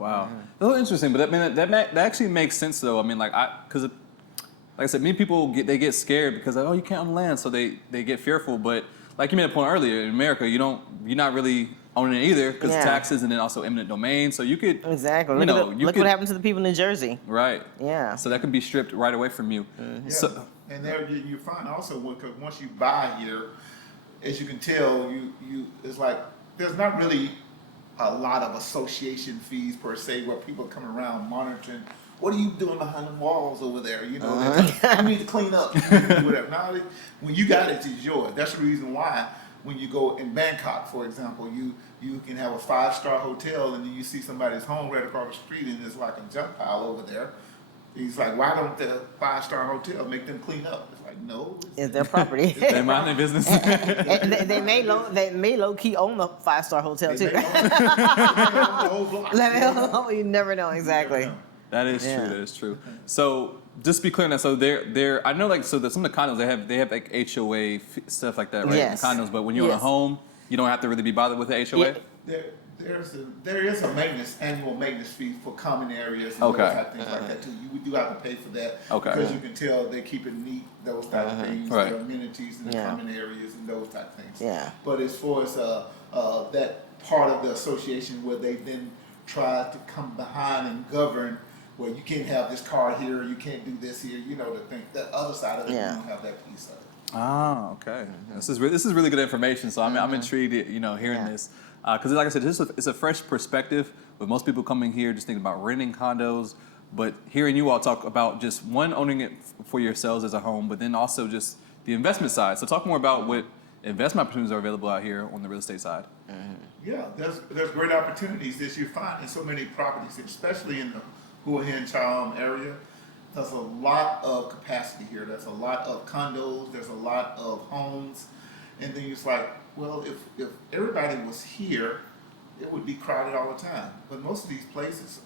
A little interesting, but that actually makes sense though. I mean, because like I said, many people get scared because like, oh, you can't own land, so they get fearful. But like you made a point earlier, in America, you're not really owning it either because of taxes and then also eminent domain. So you could Exactly. Look what happened to the people in New Jersey. Right. Yeah. So that could be stripped right away from you. Yeah. So, And there you find also because once you buy here, as you can tell, you it's like there's not really a lot of association fees per se where people come around monitoring. What are you doing behind the walls over there? You know, you need to clean up. You need to do whatever. Now, when you got it, it's yours. That's the reason why when you go in Bangkok, for example, you can have a 5-star hotel and then you see somebody's home right across the street and there's like a junk pile over there. He's like, why don't the 5-star hotel make them clean up? It's like, no. It's their property. they mind their business. And they may low key own the 5-star hotel They too. may own the whole block. You never know exactly. You never know. That is Yeah. true. That is true. So just to be clear on that, so they're I know like so that some of the condos they have like HOA stuff like that, right? Yes. The condos, but when you own a Yes. home, you don't have to really be bothered with the HOA. Yeah. There is a annual maintenance fee for common areas and Okay. those type of things like that too. You do have to pay for that. Okay. Because you can tell they keep it neat, those type of things, Right. the amenities in the Yeah. common areas and those type of things. Yeah. But as far as that part of the association where they then try to come behind and govern, where you can't have this car here, you can't do this here, you know, the other side of it, Yeah. you don't have that piece of it. Ah, okay. This is really good information. So I'm intrigued, hearing Yeah. this because, like I said, it's a fresh perspective. With most people coming here, just thinking about renting condos, but hearing you all talk about just one owning it for yourselves as a home, but then also just the investment side. So talk more about what investment opportunities are available out here on the real estate side. Yeah, there's great opportunities that you find in so many properties, especially in the Hua Hin area. There's a lot of capacity here. There's a lot of condos. There's a lot of homes, and then it's like, well, if everybody was here, it would be crowded all the time. But most of these places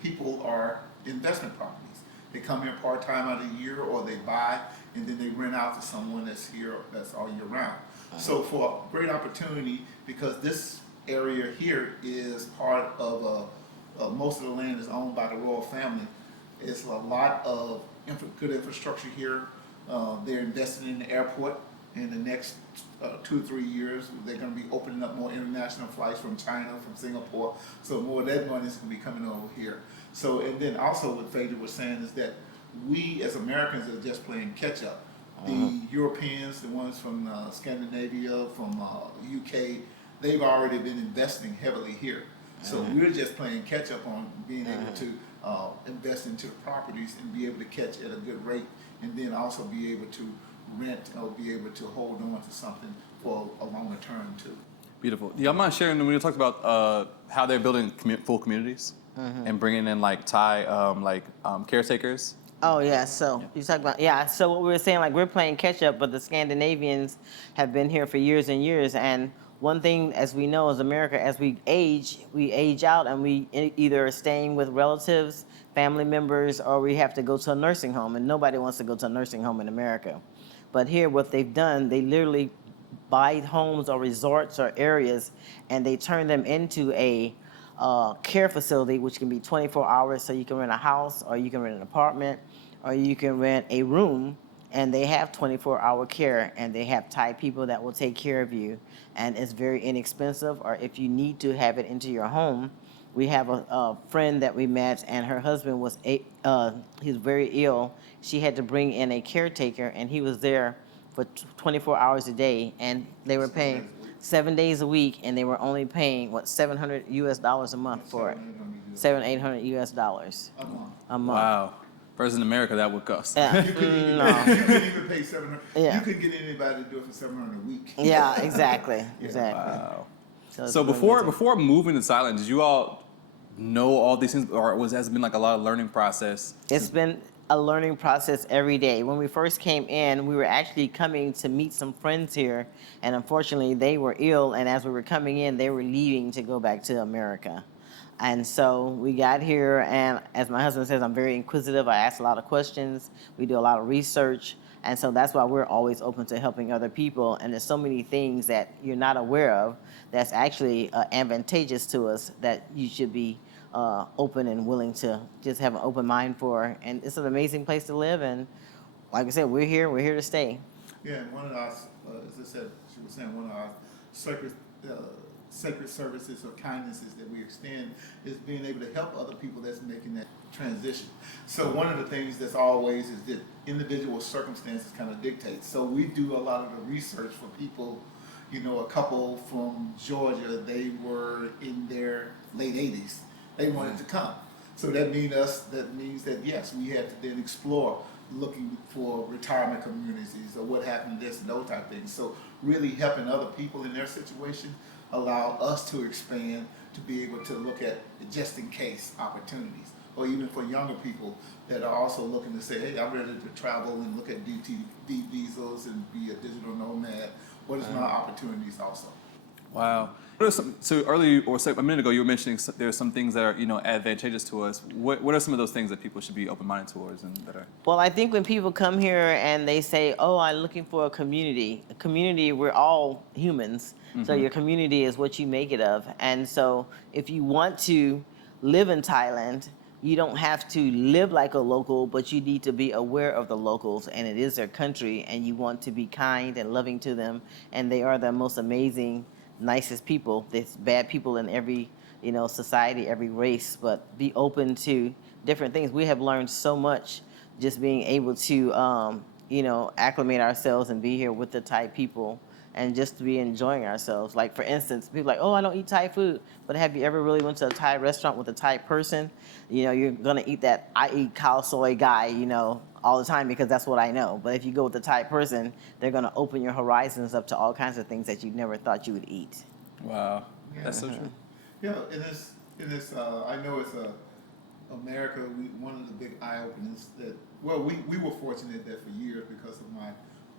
people are investment properties. They come here part time out of the year, or they buy and then they rent out to someone that's here that's all year round. So for a great opportunity, because this area here is part of most of the land is owned by the royal family. It's a lot of good infrastructure here. They're investing in the airport. In the next 2 or 3 years, they're going to be opening up more international flights from China, from Singapore. So more of that money is going to be coming over here. So, and then also what Faidra was saying is that we as Americans are just playing catch up. The Europeans, the ones from Scandinavia, from UK, they've already been investing heavily here. So we're just playing catch up on being able to invest into the properties and be able to catch at a good rate, and then also be able to rent or be able to hold on to something for a longer term too. Beautiful. Y'all mind sharing when you talked about how they're building full communities and bringing in like Thai caretakers? Oh yeah, so you talk about so what we were saying, like we're playing catch up, but the Scandinavians have been here for years and years, and one thing as we know as America, as we age out, and we either are staying with relatives, family members, or we have to go to a nursing home, and nobody wants to go to a nursing home in America. But here what they've done, they literally buy homes or resorts or areas, and they turn them into a care facility, which can be 24 hours. So you can rent a house, or you can rent an apartment, or you can rent a room, and they have 24-hour care, and they have Thai people that will take care of you, and it's very inexpensive. Or if you need to have it into your home, we have a friend that we met, and her husband was he's very ill. She had to bring in a caretaker, and he was there for 24 hours a day, and they were paying 7 days a week, and they were only paying $700 a month for it, $700-800 a month. Wow. Versus in America, that would cost. Yeah. You couldn't No. even pay $700. Yeah. You couldn't get anybody to do it for $700 a week. Yeah, exactly. Wow. it's So really before amazing. moving to Thailand, did you all know all these things, or has it been like a lot of learning process? It's been a learning process every day. When we first came in, we were actually coming to meet some friends here, and unfortunately, they were ill. And as we were coming in, they were leaving to go back to America. And so we got here, and as my husband says, I'm very inquisitive. I ask a lot of questions. We do a lot of research. And so that's why we're always open to helping other people. And there's so many things that you're not aware of that's actually advantageous to us that you should be open and willing to just have an open mind for. And it's an amazing place to live. And like I said, we're here to stay. Yeah, and one of our, as I said, she was saying, one of our sacred, sacred services or kindnesses that we extend is being able to help other people that's making that transition. So one of the things that's always is that individual circumstances kind of dictate. So we do a lot of the research for people. You know, a couple from Georgia, they were in their late 80s. They wanted to come. So that means that yes, we had to then explore looking for retirement communities or what happened to this and those type of things. So really helping other people in their situation allow us to expand to be able to look at just in case opportunities, or even for younger people that are also looking to say, hey, I'm ready to travel and look at DTD visas and be a digital nomad. What is my opportunities also? Wow. What are some, so earlier, or a minute ago, you were mentioning there are some things that are, advantageous to us. What are some of those things that people should be open-minded towards and that are? Well, I think when people come here and they say, "Oh, I'm looking for a community, we're all humans. So your community is what you make it of." And so if you want to live in Thailand, you don't have to live like a local, but you need to be aware of the locals, and it is their country, and you want to be kind and loving to them, and they are the most amazing, nicest people. There's bad people in every, society, every race, but be open to different things. We have learned so much just being able to, acclimate ourselves and be here with the Thai people and just to be enjoying ourselves. Like, for instance, people are like, oh, I don't eat Thai food, but have you ever really went to a Thai restaurant with a Thai person? You're gonna eat that I eat cow soy guy, all the time because that's what I know. But if you go with a Thai person, they're gonna open your horizons up to all kinds of things that you never thought you would eat. Wow, Yeah. that's so true. Yeah, I know it's America. One of the big eye openers that we were fortunate that for years because of my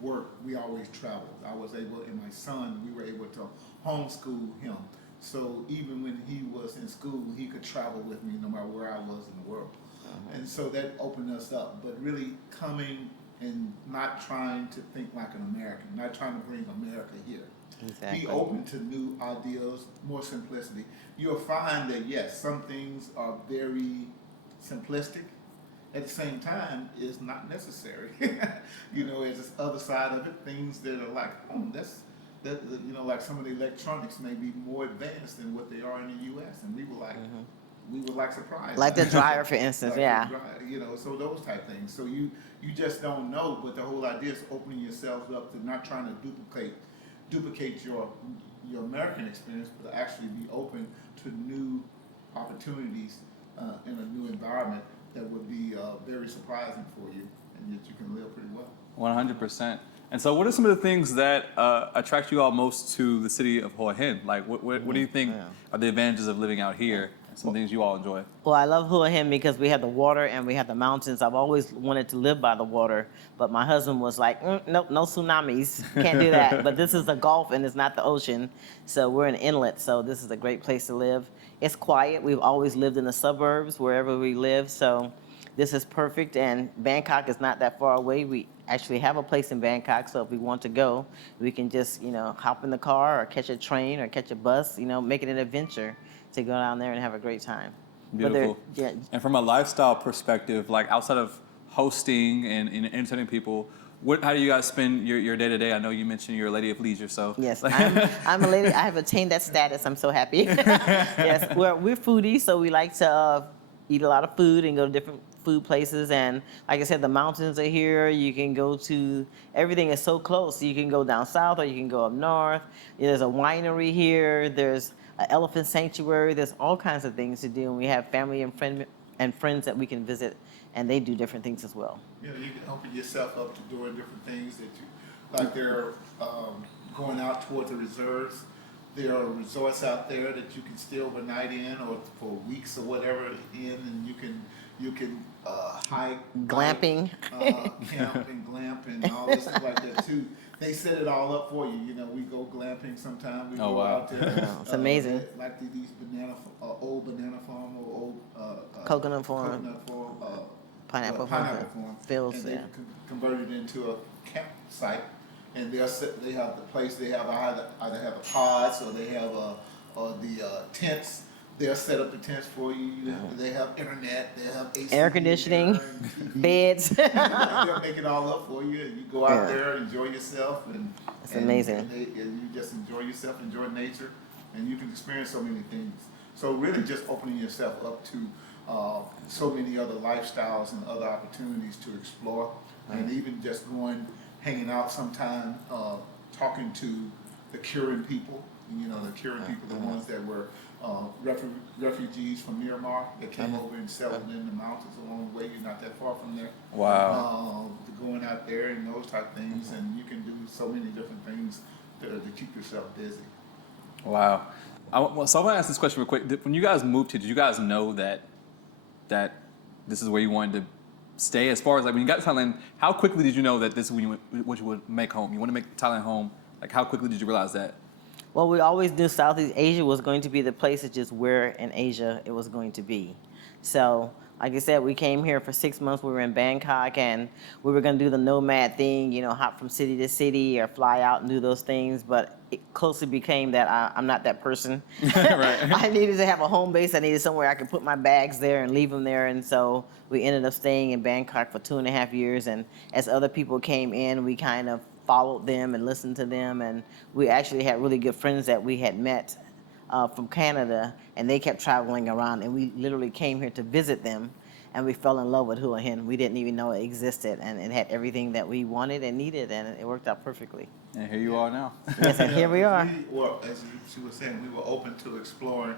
work we always traveled. I was able, and my son, we were able to homeschool him. So even when he was in school, he could travel with me no matter where I was in the world. And so that opened us up. But really coming and not trying to think like an American, not trying to bring America here. Exactly. Be open to new ideas, more simplicity. You'll find that yes, some things are very simplistic. At the same time, is not necessary. As this other side of it, things that are like, like some of the electronics may be more advanced than what they are in the U.S. And we were like surprised. Like the dryer, for instance, Like yeah. the dryer, so those type things. So you just don't know, but the whole idea is opening yourself up to not trying to duplicate your American experience, but to actually be open to new opportunities in a new environment that would be very surprising for you, and that you can live pretty well. 100%. And so, what are some of the things that attract you all most to the city of Hua Hin? Like, what do you think are the advantages of living out here? Some things you all enjoy. Well, I love Hua Hin because we have the water and we have the mountains. I've always wanted to live by the water, but my husband was like, nope, no tsunamis, can't do that. But this is the Gulf and it's not the ocean, so we're an inlet, so this is a great place to live. It's quiet. We've always lived in the suburbs wherever we live, so this is perfect. And Bangkok is not that far away. We actually have a place in Bangkok, so if we want to go, we can just, hop in the car or catch a train or catch a bus, make it an adventure to go down there and have a great time. Beautiful. And from a lifestyle perspective, like outside of hosting and entertaining people, how do you guys spend your day to day? I know you mentioned you're a lady of leisure, so. Yes, I'm a lady. I have attained that status. I'm so happy. Yes, we're foodies, so we like to eat a lot of food and go to different food places. And like I said, the mountains are here. You can go to, everything is so close. You can go down south or you can go up north. There's a winery here. There's an elephant sanctuary. There's all kinds of things to do. And we have family and friends that we can visit, and they do different things as well. You can open yourself up to doing different things that you, like they're going out towards the reserves. There are resorts out there that you can stay overnight in or for weeks or whatever in, and you can You can hike, Glamping. camp and glamp and all this stuff like that too. They set it all up for you. You know, we go glamping sometime. We Oh, go wow. out there. It's amazing. Like these old banana farm or old Coconut farm. coconut farm, Pineapple pineapple farm. farm. Fields, and they yeah. converted it into a campsite. And they have the place. They have either have the pods or they have the tents. They'll set up the tents for you. They have internet. They have AC, Air conditioning, air and TV. beds. They'll make it all up for you, and you go out Yeah. there, enjoy yourself, and It's amazing. And you just enjoy yourself, enjoy nature, and you can experience so many things. So really, just opening yourself up to so many other lifestyles and other opportunities to explore, and even just going, hanging out sometime, talking to the Cuban people. You know, the Cuban people, the ones that were refugees from Myanmar that came over and settled in the mountains along the way. You're not that far from there. Wow. Going out there and those type things, and you can do so many different things to keep yourself busy. Wow. So I want to ask this question real quick. When you guys moved here, did you guys know that this is where you wanted to stay? As far as like when you got to Thailand, how quickly did you know that this is what you would make home? You want to make Thailand home? Like how quickly did you realize that? Well, we always knew Southeast Asia was going to be the place. It's just where in Asia it was going to be. So, like I said, we came here for 6 months. We were in Bangkok, and we were going to do the nomad thing, you know, hop from city to city or fly out and do those things. But it closely became that I'm not that person. Right. I needed to have a home base. I needed somewhere I could put my bags there and leave them there. And so we ended up staying in Bangkok for 2.5 years. And as other people came in, we kind of followed them and listened to them, and we actually had really good friends that we had met from Canada, and they kept traveling around, and we literally came here to visit them, and we fell in love with Hua Hin. We didn't even know it existed, and it had everything that we wanted and needed, and it worked out perfectly. And here you are now. Yes, and here we are. Well, as she was saying, we were open to exploring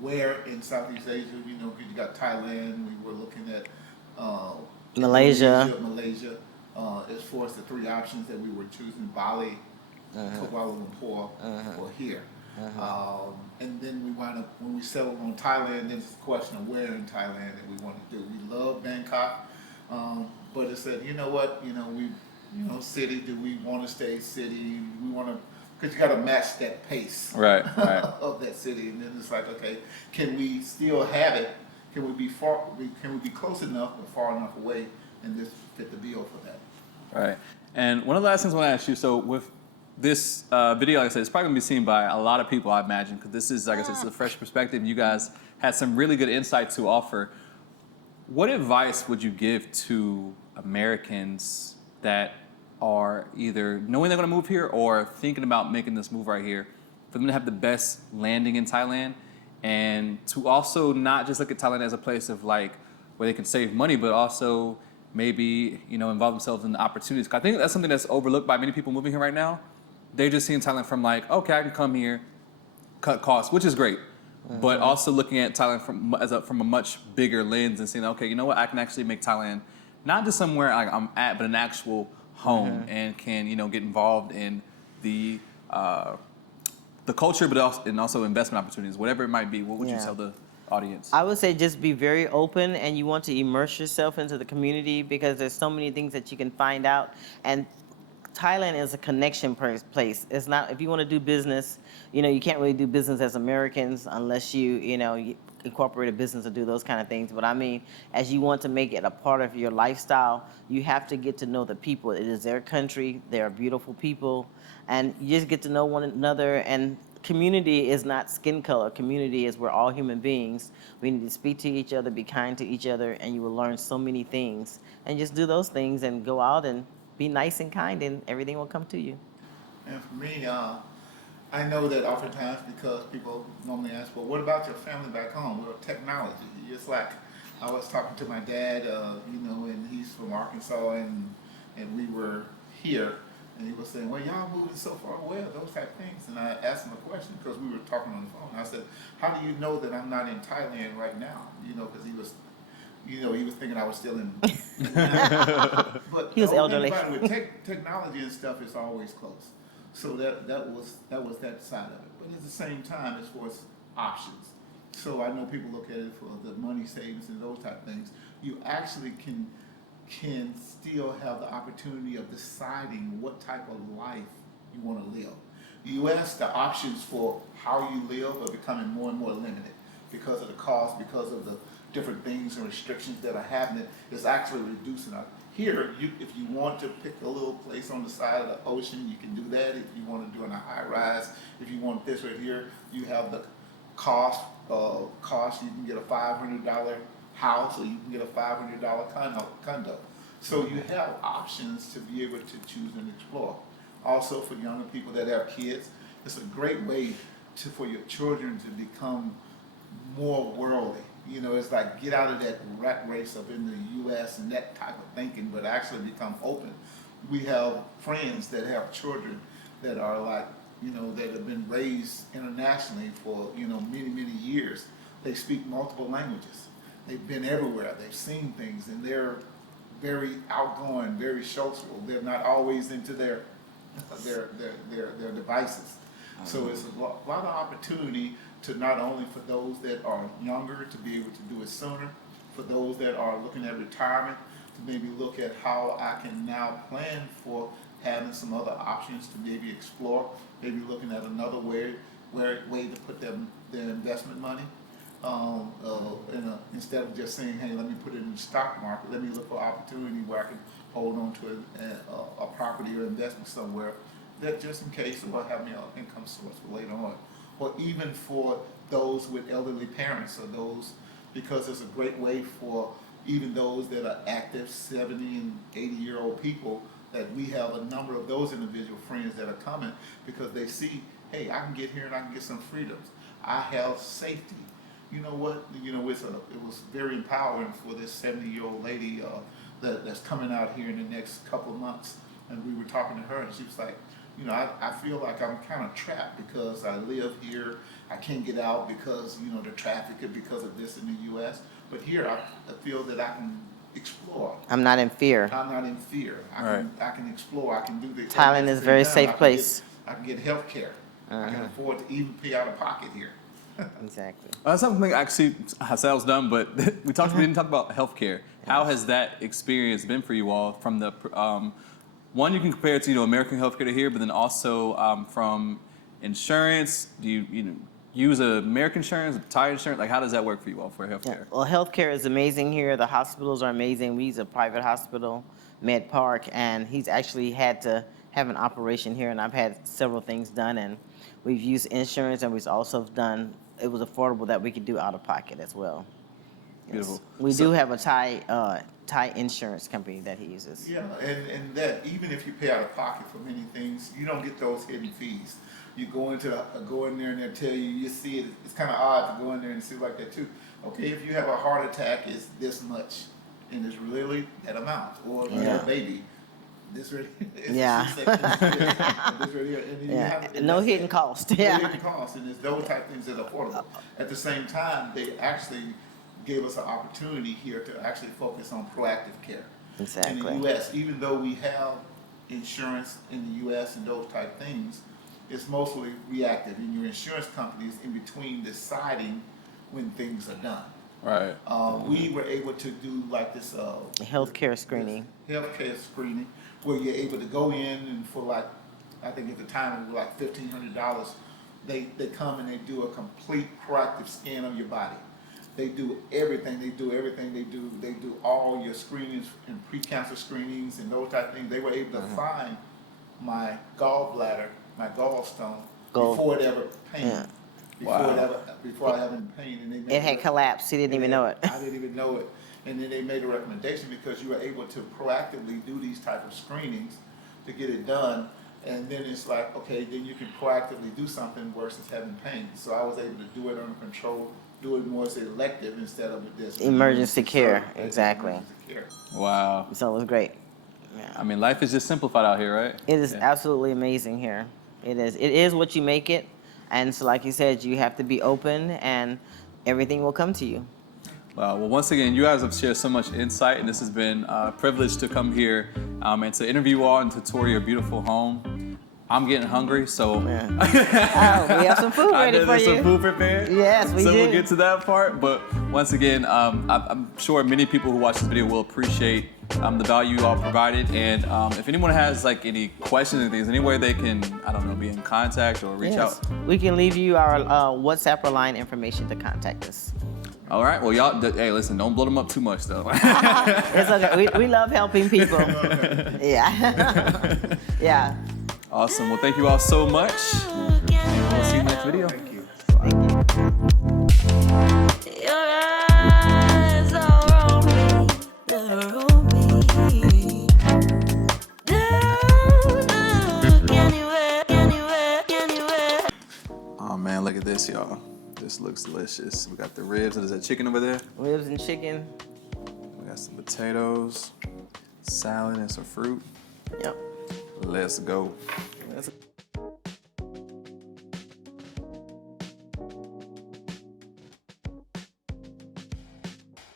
where in Southeast Asia, you know, because you got Thailand, we were looking at Malaysia. Malaysia. As far as the three options that we were choosing, Bali, Kuala Lumpur, or here. And then we wound up, when we settled on Thailand, then it's a question of where in Thailand that we want to do. We love Bangkok, but it said, you know what, city, do we want to stay city? We want to, because you got to match that pace Right. of that city. And then it's like, okay, can we still have it? Can we be close enough but far enough away, and this fit the bill for that? Right. And one of the last things I want to ask you, so with this video, like I said, it's probably going to be seen by a lot of people, I imagine, because this is, like I said, it's a fresh perspective. You guys had some really good insight to offer. What advice would you give to Americans that are either knowing they're going to move here or thinking about making this move right here, for them to have the best landing in Thailand, and to also not just look at Thailand as a place of like where they can save money, but also maybe, involve themselves in the opportunities? 'Cause I think that's something that's overlooked by many people moving here right now. They're just seeing Thailand from like, okay, I can come here, cut costs, which is great, but also looking at Thailand from a much bigger lens and saying, okay, you know what, I can actually make Thailand not just somewhere I'm at, but an actual home, and can get involved in the culture, but also investment opportunities, whatever it might be. What would you tell the audience? I would say just be very open, and you want to immerse yourself into the community, because there's so many things that you can find out. And Thailand is a connection place. It's not, if you want to do business, you can't really do business as Americans unless you incorporate a business or do those kind of things. But I mean, as you want to make it a part of your lifestyle, you have to get to know the people. It is their country. They're beautiful people, and you just get to know one another. And community is not skin color. Community is we're all human beings. We need to speak to each other, be kind to each other, and you will learn so many things. And just do those things and go out and be nice and kind, and everything will come to you. And for me, I know that oftentimes, because people normally ask, well, what about your family back home? Well, technology. It's like, I was talking to my dad, and he's from Arkansas, and we were here, and he was saying, well, y'all moving so far away, those type of things. And I asked him a question, because we were talking on the phone. I said, how do you know that I'm not in Thailand right now? Because he was thinking I was still in. But He was elderly. With technology and stuff, it's always close. So that was that side of it. But at the same time, as far as options, So I know people look at it for the money savings and those type of things. You actually can still have the opportunity of deciding what type of life you want to live. The U.S., the options for how you live are becoming more and more limited because of the cost, because of the different things and restrictions that are happening. It's actually reducing our. Here, if you want to pick a little place on the side of the ocean, you can do that. If you want to do in a high rise, if you want this right here, you have the cost. You can get a $500 house, or you can get a $500 condo. So you have options to be able to choose and explore. Also, for younger people that have kids, it's a great way for your children to become more worldly. You know, it's like get out of that rat race of in the U.S. and that type of thinking, but actually become open. We have friends that have children that are like, you know, that have been raised internationally for, you know, many, many years. They speak multiple languages. They've been everywhere. They've seen things, and they're very outgoing, very social. They're not always into their devices. So it's a lot of opportunity to not only for those that are younger to be able to do it sooner, for those that are looking at retirement to maybe look at how I can now plan for having some other options to maybe explore, maybe looking at another way to put their investment money. Instead of just saying, hey, let me put it in the stock market, let me look for opportunity where I can hold on to a property or investment somewhere that just in case it will have me an income source for later on. Or even for those with elderly parents, or those, because it's a great way for even those that are active 70 and 80-year-old people, that we have a number of those individual friends that are coming because they see, hey, I can get here and I can get some freedoms. I have safety. You know what? You know, it was very empowering for this 70-year-old lady that's coming out here in the next couple of months. And we were talking to her, and she was like, you know, I feel like I'm kind of trapped because I live here. I can't get out because, you know, the traffic and because of this in the U.S. But here, I feel that I can explore. I'm not in fear. I'm not in fear. I can explore. I can do the. Thailand is a very safe place. I can get health care. I can afford to even pay out of pocket here. Exactly. That's something actually Hassel's done, but we didn't talk about healthcare. How has that experience been for you all from the one you can compare it to, you know, American healthcare to here, but then also from insurance? Do you use American insurance, Thai insurance? Like, how does that work for you all for healthcare? Yeah. Well, healthcare is amazing here. The hospitals are amazing. We use a private hospital, Med Park, and he's actually had to have an operation here, and I've had several things done, and we've used insurance, and we've also done, it was affordable that we could do out of pocket as well. Beautiful. We do have a Thai insurance company that he uses. Yeah, and that even if you pay out of pocket for many things, you don't get those hidden fees. You go in there and they'll tell you, you see it, it's kind of odd to go in there and see like that too. Okay, if you have a heart attack, it's this much, and it's really that amount. Or if you have a baby, this right here. This right here. And then no hidden cost. Yeah. No hidden cost, and it's those type of things that are affordable. At the same time, they actually gave us an opportunity here to actually focus on proactive care. Exactly. In the U.S., even though we have insurance in the U.S. and those type things, it's mostly reactive, and your insurance company is in between deciding when things are done. Right. We were able to do like this Healthcare screening. Healthcare screening, where you're able to go in and for like, I think at the time it was like $1,500. They come and they do a complete proactive scan of your body. They do everything. They do all your screenings and pre-cancer screenings and those type of things. They were able to find my gallbladder, my gallstone, before it ever pained. Yeah. Before I have any pain, and they made It had collapsed. He didn't even know it. I didn't even know it, and then they made a recommendation because you were able to proactively do these type of screenings to get it done, and then it's like, okay, then you can proactively do something versus having pain. So I was able to do it under control, do it more as elective instead of this Emergency care, exactly. Emergency care. Wow. So it was great. Yeah. I mean, life is just simplified out here, right? It is absolutely amazing here. It is. It is what you make it. And so, like you said, you have to be open, and everything will come to you. Well, once again, you guys have shared so much insight, and this has been a privilege to come here and to interview you all and to tour your beautiful home. I'm getting hungry, so Yeah. Oh, we have some food I ready know for there's you. some food prepared. Yes, we so do. we'll get to that part. But once again, I'm sure many people who watch this video will appreciate the value you all provided. And if anyone has like any questions or things, any way they can, I don't know, be in contact or reach out. We can leave you our WhatsApp or line information to contact us. All right. Well, y'all, hey, listen, don't blow them up too much though. It's okay. We love helping people. Yeah. Yeah. Awesome. Well, thank you all so much. We'll see you next video. Thank you. Your eyes are on me, they're on me. Don't look anywhere. Oh man, look at this, y'all. This looks delicious. We got the ribs. Is that chicken over there? Ribs and chicken. We got some potatoes, salad, and some fruit. Yep. Let's go. That's